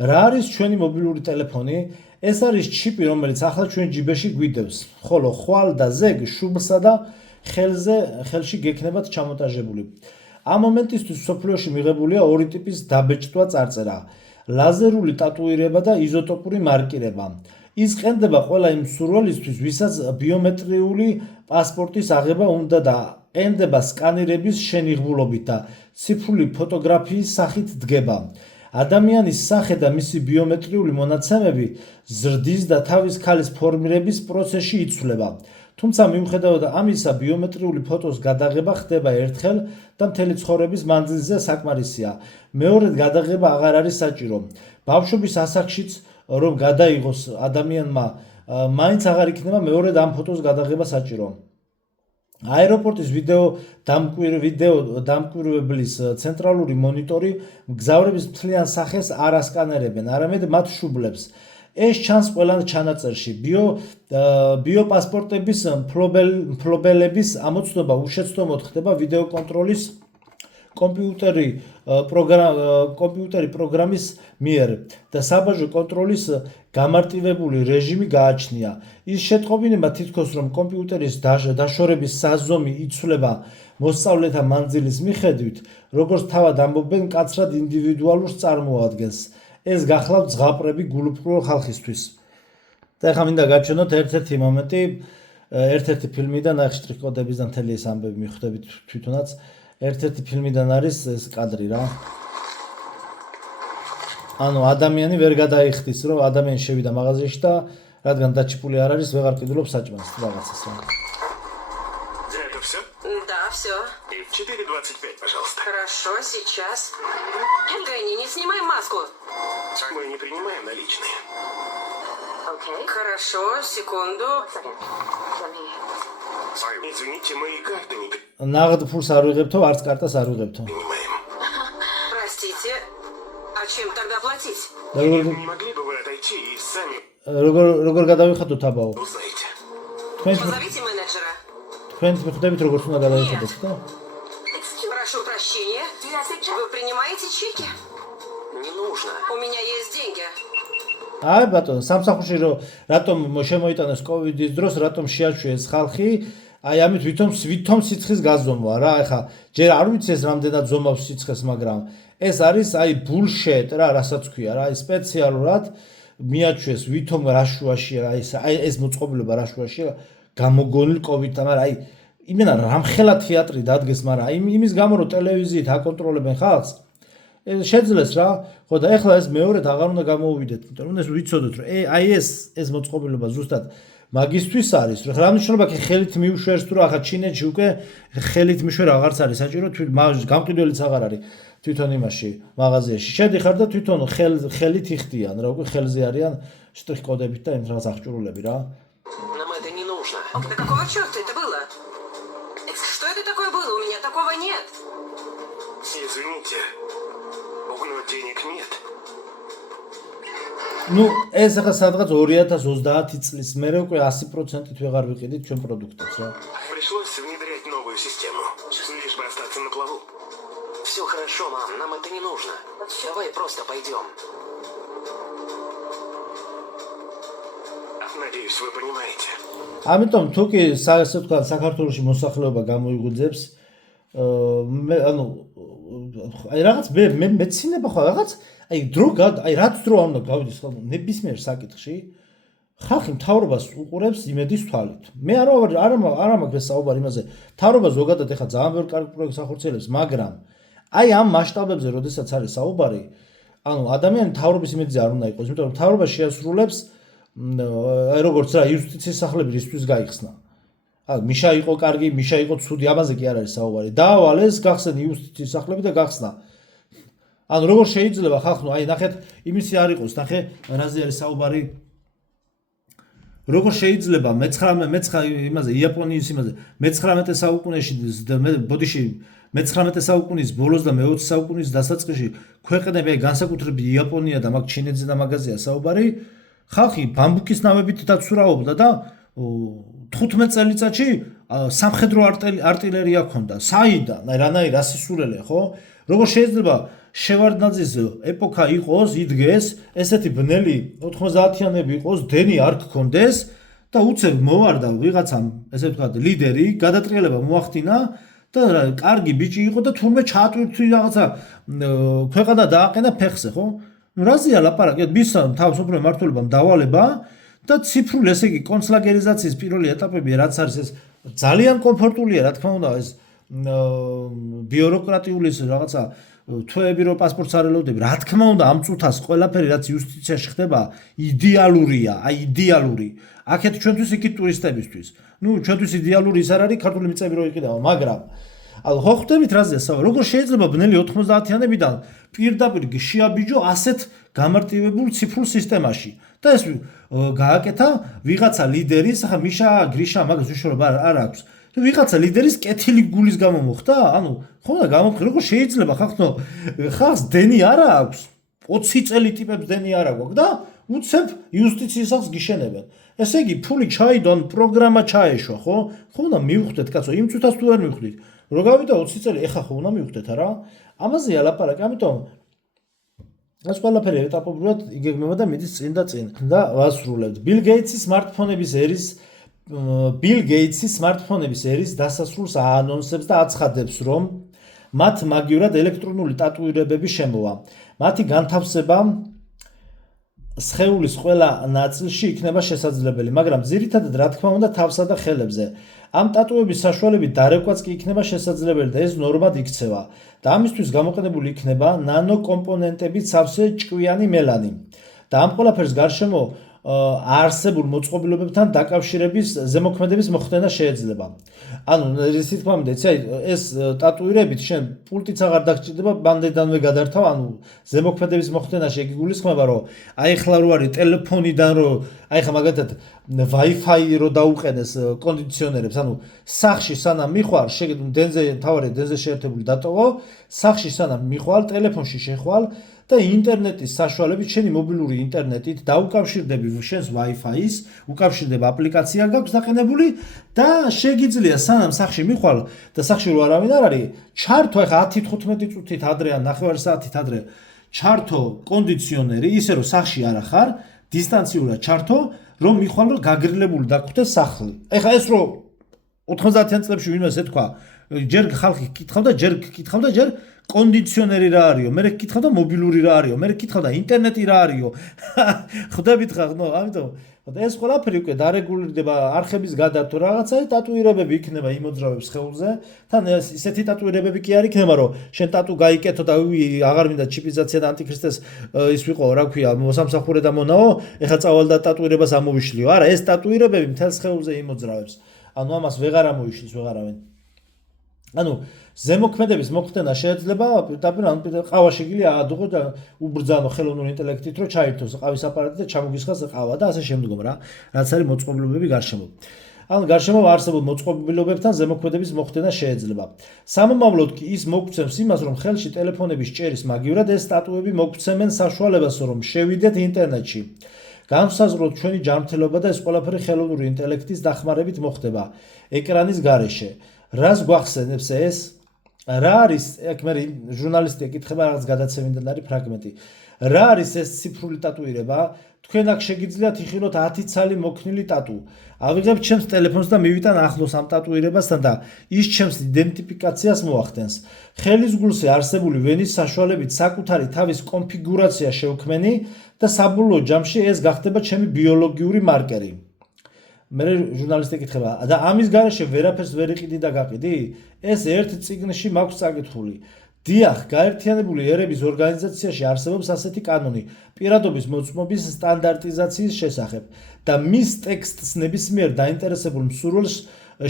რა არის ჩვენი მობილური ტელეფონი? ეს არის ჩიპი, რომელიც ახლა ჩვენ ჯიბეში გვიდევს, ხოლო ხვალ და ზეგ შუბლსა და ხელში გექნებათ ჩამონტაჟებული. ამ მომენტისთვის მსოფლიოში მიღებულია ორი ტიპის დაბეჭდვა წარწერა: ლაზერული ტატუირება და იზოტოპური მარკირება. ის ყენდება ყველა იმ მსურველისთვის, ვისაც ბიომეტრიული პასპორტის აღება უნდა და ყენდება სკანირების შენიღბულობით და ციფრული ფოტოგრაფიის სახით დგება. ადამიანის სახე და მისი ბიომეტრიული მონაცემები ზრდის და თავის ქალის ფორმირების პროცესში იცვლება. თუმცა მიუხედავად ამისა, ბიომეტრიული ფოტოს გადაღება ხდება ერთხელ და მთელი ცხოვრების მანძილზე საკმარისია. მეორედ გადაღება აღარ არის საჭირო. ბავშვობის ასაკშიც რომ გადაიღოს ადამიანმა, მაინც აღარ იქნება მეორედ ამ ფოტოს გადაღება საჭირო. აეროპორტის ვიდეო დამკვირვებლის ცენტრალური მონიტორი მგზავრების მთლიან სახეს არ ასკანერებენ, არამედ მათ შუბლებს. ეს ჩანს ყველა ჩანაწერში. ბიოპასპორტების მფლობელების ამოცნობა უშეცდომოდ ხდება ვიდეო კონტროლის კომპიუტერი პროგრამის მიერ და საბაჟო კონტროლის გამარტივებული რეჟიმი გააჩნია. ის შეტყობინება თითქოს რომ კომპიუტერის დაშორების საზომი იცვლება მოსწავლეთა მანძილის მიხედვით, როგორც თავად ამბობენ, მკაცრად ინდივიდუალურს წარმოადგენს. ეს გახლავთ ზღაპრები გულუბრყვილ ხალხისთვის. და ახლა მინდა გაჩვენოთ ერთ-ერთი მომენტი, ერთ-ერთი ფილმიდან, აი შტრიხ-კოდების და მთელი ეს ამბები მიხვდებით თვითონაც. ერთ-ერთი ფილმიდან არის ეს კადრი რა. ანუ ადამიანი ვერ გადაიხდის, რომ ადამიანი შევიდა მაღაზიაში და რადგან დაჩიპული არ არის, ვეღარ ყიდულობს საჭმელს რაღაცას რა. Это все? Да, все. 4:25, пожалуйста. Хорошо, сейчас. Дэнни, не снимай маску. Мы не принимаем наличные. Хорошо, секунду. Извините, мы и карты не ნაღდ ფულს არ ვიღებთო, არც картას არ ვიღებთო. принимаем. Простите. А чем тогда платить? Не могли бы вы отойти и сами როგორ გადავიხადოთ აბაო? узнаете? Позовите менеджера. თქვენ მიხვდებით როგორც უნდა გადავიხადოთ და? Прошу прощения. Вы принимаете чеки? Не нужно. У меня есть деньги. აი ბატონო, სამსახურში რომ რატომ შემოიტანეს კოვიდის დროს, რატომ შეაჩვიეს ხალხი, აი ამით ვითომ სიცხის გაზომვა რა. ეხა ჯერ არ ვიცი ეს რამდენად ზომავს სიცხეს, მაგრამ ეს არის აი ბულშეტ რა, რასაც ქვია რა, აი სპეციალურად მიაჩვიეს ვითომ რაშუაშია რა, ეს მოწყობილობა რაშუაშია გამოგონილ კოვიდთან, მაგრამ აი იმენა რამხელა თეატრი დადგეს, მაგრამ აი იმის გამო რომ ტელევიზიით აკონტროლებენ ხალხს, შეძლეს რა. ხო და ეხლა ეს მეორედ აღარ უნდა გამოუვიდეთ, იმიტომ რომ ეს ვიცოდოთ რომ აი ეს მოწყობილობა ზუსტად მაგისთვის არის, რომ რა მნიშვნელობა კი ხელით მიუშვერს თუ რა, ახლა ჩინეთში უკვე ხელით მიშვერ აღარც არის საჭირო, გამყიდველიც აღარ არის თვითონ იმაში მაღაზიაში. შედიხარ და თვითონ ხელით იხდიან რა, უკვე ხელზე არიან შტრიხ-კოდებით და იმ რაღაც აღჭურულები რა. Нам это не нужно. Да какого черта это было? Что это такое было? У меня такого нет. Извините. Но денег нет. ну ეს ახლა სადღაც 2030 წლის მერე უკვე 100%-ით ვეღარ ვიყიდით ჩვენ პროდუქტებს რა. Пришлось внедрять новую систему, лишь бы остаться на плаву. Все хорошо, мам, нам это не нужно. Давай просто пойдем. Надеюсь, вы понимаете. ამიტომ თუ კი ასე თქვა საქართველოში მოსახლეობა გამოიგუძებს, ანუ აი რაღაც მეცინება ხო რაღაც აი რაც დრო არ უნდა გავიდეს ხო ნებისმიერ საკითხში ხალხი მთავრობას უყურებს იმედის თვალით. მე არ მაქვს საუბარი იმაზე, მთავრობა ზოგადად ეხა ძალიან ბევრ კარგ პროექტს ახორციელებს, მაგრამ აი ამ მასშტაბებზე როდესაც არის საუბარი, ანუ ადამიანი მთავრობის იმედზე არ უნდა იყოს, იმიტომ რომ მთავრობა შეასრულებს აი როგორც რა იუსტიციის სახლები რისთვის გაიხსნა. მიშა იყო კარგი, მიშა იყო ცუდი, ამაზე კი არ არის საუბარი. დაავალეს, გახსენ იუსტიციის სახლები და გახსნა. ანუ როგორ შეიძლება ხალხო, აი ნახეთ, იმისი არ იყოს, ნახე, რაზე არის საუბარი. როგორ შეიძლება იაპონიის იმაზე მე-19 საუკუნეში ბოდიში მე-19 საუკუნის ბოლოს და მე-20 საუკუნის დასაწყისში ქვეყნები განსაკუთრებით იაპონია და მაგ ჩინეთზე და მაგაზია საუბარი ხალხი ბამბუკის ნავებით დაცურაობდა და 15 წელიწადში სამხედრო არტილერია ჰქონდა. საიდან? რანაირ ასისურელია, ხო? როგორ შეიძლება შევარდნაძის ეპოქა იყოს, იდგეს, ესეთი ბნელი 90-იანები იყოს, დენი არ გქონდეს და უცებ მოვარდა ვიღაცამ, ესე ვთქვათ, ლიდერი, გადატრიალება მოახდინა და კარგი ბიჭი იყო და თურმე ჩაატვირთვი რაღაცა ქვეყანა დააყენა ფეხზე, ხო? რაზეა ლაპარაკი? მის თავს უფრო მართლებამ დავალება და ციფრული, ესე იგი, კონცლაგერიზაციის პირველი ეტაპები რაც არის ეს ძალიან კომფორტულია, რა თქმა უნდა, ეს ბიუროკრატიული რაღაცა თვეები რო პასპორტს არ ელოდები, რა თქმა უნდა, ამ წუთას ყველაფერი რაც იუსტიციაში ხდება, იდეალურია, აი იდეალური. აქეთ ჩვენთვის იქით ტურისტებისთვის. ჩვენთვის იდეალური ის არ არის ქართული მიწები რო იყიდაო, მაგრამ ხო ხვდებით რაზეა საუბარი? როგორ შეიძლება ბნელი 90-იანებიდან პირდაპირ შეაბიჯო ასეთ გამარტივებულ ციფრულ სისტემაში? და ეს გააკეთა ვიღაცა ლიდერის, ახლა მიშა გრიშა მაგას უშუალოდ არ აქვს. ვიღაცა ლიდერის კეთილი გულის გამო მოხდა? ხო და გამომხი, როგორ შეიძლება ხალხს დენი არ აქვს? 20 წელი ტიპებს დენი არ აქვს და უცებ იუსტიციას გიშენებენ. ესე იგი, ფული ჩაიდო, პროგრამა ჩაეშვა, ხო? ხო უნდა მივხვდეთ, კაცო, იმ წუთას თუ არ მივხვდით. რო გავიდა 20 წელი, ეხა ხო უნდა მივხვდეთ, არა? ამაზეა ლაპარაკი, ამიტომ ეს ყველაფერი ეტაპობრივად იგეგმება და მიდის წინ და წინ. და ვასრულებთ. ბილ გეიტსის სმარტფონების ერის დასასრულს აანონსებს და აცხადებს, რომ მათ მაგივრად ელექტრონული ტატუირებები შემოვა. მათი განთავსება სხეულის ყველა ნაწილში იქნება შესაძლებელი, მაგრამ ძირითადად რა თქმა უნდა თავსა და ხელებზე. ამ ტატუების საშუალებით დარეკვაც კი იქნება შესაძლებელი და ეს ნორმად იქცევა. და ამისთვის გამოყენებული იქნება ნანო კომპონენტებით სავსე ჭკვიანი მელანი. და ამ ყველაფერს გარშემო არსებულ მოწყობილობებთან დაკავშირების ზემოქმედების მოხდენა შეიძლება. ანუ ისე თქვა მინდა, ეს ტატუირებით შენ პულტიც აღარ დაგჭირდება, ბანდედანვე გადართავ, ანუ ზემოქმედების მოხდენაში ეგ იგულისხმება, რომ აი ხლა რო არის ტელეფონიდან რო აი ხა მაგათად Wi-Fi რო დაუყენეს კონდიციონერებს, ანუ სახში სანამ მიხვალ, დენზე თავარი დენზე შეერთებული დატოვო, სახში სანამ მიხვალ, ტელეფონში შეხვალ და ინტერნეტის საშუალებით შენი მობილური ინტერნეტით დაუკავშირდები შენს Wi-Fi-ს, უკავშირდება აპლიკაცია გაქვს დაყენებული და შეგიძლია სანამ სახში მიხვალ და სახში რო არავინ არ არის, ჩართო ახლა 10-15 წუთით ადრე ან 9 საათით ადრე ჩართო კონდიციონერი, ისე რომ სახში არ ახარ, დისტანციურად ჩართო, რომ მიხვალ რომ გაგრილებული დაგხვდეს სახლი. ეხლა ეს რო 90-იან წლებში ვინმეს ეთქვა, ჯერ ხალხი კითხავდა, ჯერ კონდიციონერი რა არისო, მე გკითხავდა მობილური რა არისო, მე გკითხავდა ინტერნეტი რა არისო. ხვდებით ხა, ამიტომ ეს ყველაფერი უკვე დარეგულირდება არხების გადართო რაღაცა, ტატუირებები იქნება იმოძრავებს სხეულზე. თან ისეთი ტატუირებები კი არ იქნება, რომ შენ ტატუ გაიკეთო და აღარ მინდა ჩიპიზაცია და ანტიქრისტეს ის ვიყო, რა ქვია, მოსამსახურე და მონაო, ეხა წავალ და ტატუირებას ამოვიშლიო. არა, ეს ტატუირებები მთელ სხეულზე იმოძრავებს. ანუ ამას ვეღარ ამოიშლის ვეღარავინ. ანუ ზემოქმედების მოხდენა შეიძლება პირდაპირ ყავა შეგიძლია აადუღო და უბრძანო ხელოვნური ინტელექტით, რომ ჩაირთოს ყავის აპარატი და ჩამოგისხას ყავა და ასე შემდგომ რა. რაც არის მოწყობილობები გარშემო. ან გარშემო არსებულ მოწყობილობებთან ზემოქმედების მოხდენა შეიძლება. სამომავლოდ კი ის მოგცემს იმას, რომ ხელში ტელეფონების ჭერის მაგივრად ეს ტატუები მოგცემენ საშუალებას, რომ შევიდეთ ინტერნეტში. განსაზღვროთ ჩვენი ჯანმრთელობა და ეს ყველაფერი ხელოვნური ინტელექტის დახმარებით მოხდება ეკრანის გარეშე. რას გვახსენებს ეს? რა არის, აქ მე ჟურნალისტი ეკითხება რაღაც გადაცემიდან არის ფრაგმენტი. რა არის ეს ციფრული ტატუირება? თქვენ აქ შეგიძლიათ იხილოთ 10 ცალი მოქნილი ტატუ. ავიღებთ ჩემს ტელეფონს და მივიტან ახლოს ამ ტატუირებასთან და ის ჩემს იდენტიფიკაციას მოახდენს. ხელის გულზე არსებული ვენის საშუალებით საკუთარი თავის კონფიგურაცია შევქმენი და საბოლოო ჯამში ეს გახდება ჩემი ბიოლოგიური მარკერი. მე ჟურნალისტი ეკითხება და ამის გარეშე ვერაფერს ვერ იყიდი და გაყიდი? ეს ერთ წიგნში მაქვს წაკითხული. დიახ, გაერთიანებული ერების ორგანიზაციაში არსებობს ასეთი კანონი პირადობის მოწმობის სტანდარტიზაციის შესახებ და მის ტექსტს ნებისმიერ დაინტერესებულ მსურველს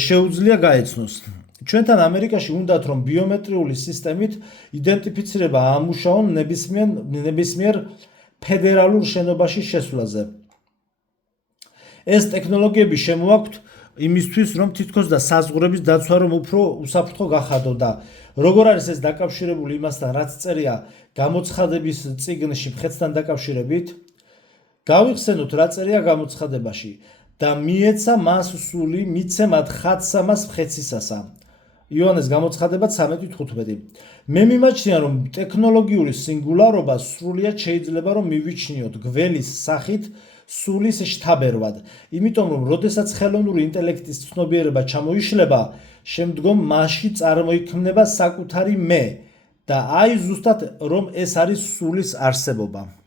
შეუძლია გაეცნოს. ჩვენთან ამერიკაში უნდათ რომ ბიომეტრიული სისტემით იდენტიფიცირება ამუშაონ ნებისმიერ ფედერალურ შენობაში შესვლაზე. ეს ტექნოლოგიები შემოაქვთ იმისთვის, რომ თითქოს და საზღვრების დაცვა რომ უფრო უსაფრთხო გახადო და როგორ არის ეს დაკავშირებული იმასთან, რაც წერია გამოცხადების წიგნში მხეცთან დაკავშირებით? გავიხსენოთ რა წერია გამოცხადებაში და მიეცა მას სული მიცემად ხატსამას მხეცისასა. იონეს გამოცხადება 13:15. მე მიმაჩნია რომ ტექნოლოგიური სინგულარობა სრულიად შეიძლება რომ მივიჩნიოთ გველის სახით სულის შთაბერვად, იმიტომ რომ როდესაც ხელოვნური ინტელექტის ცნობიერება ჩამოიშლება, შემდგომ მასში წარმოიქმნება საკუთარი მე და აი ზუსტად რომ ეს არის სულის არსებობა.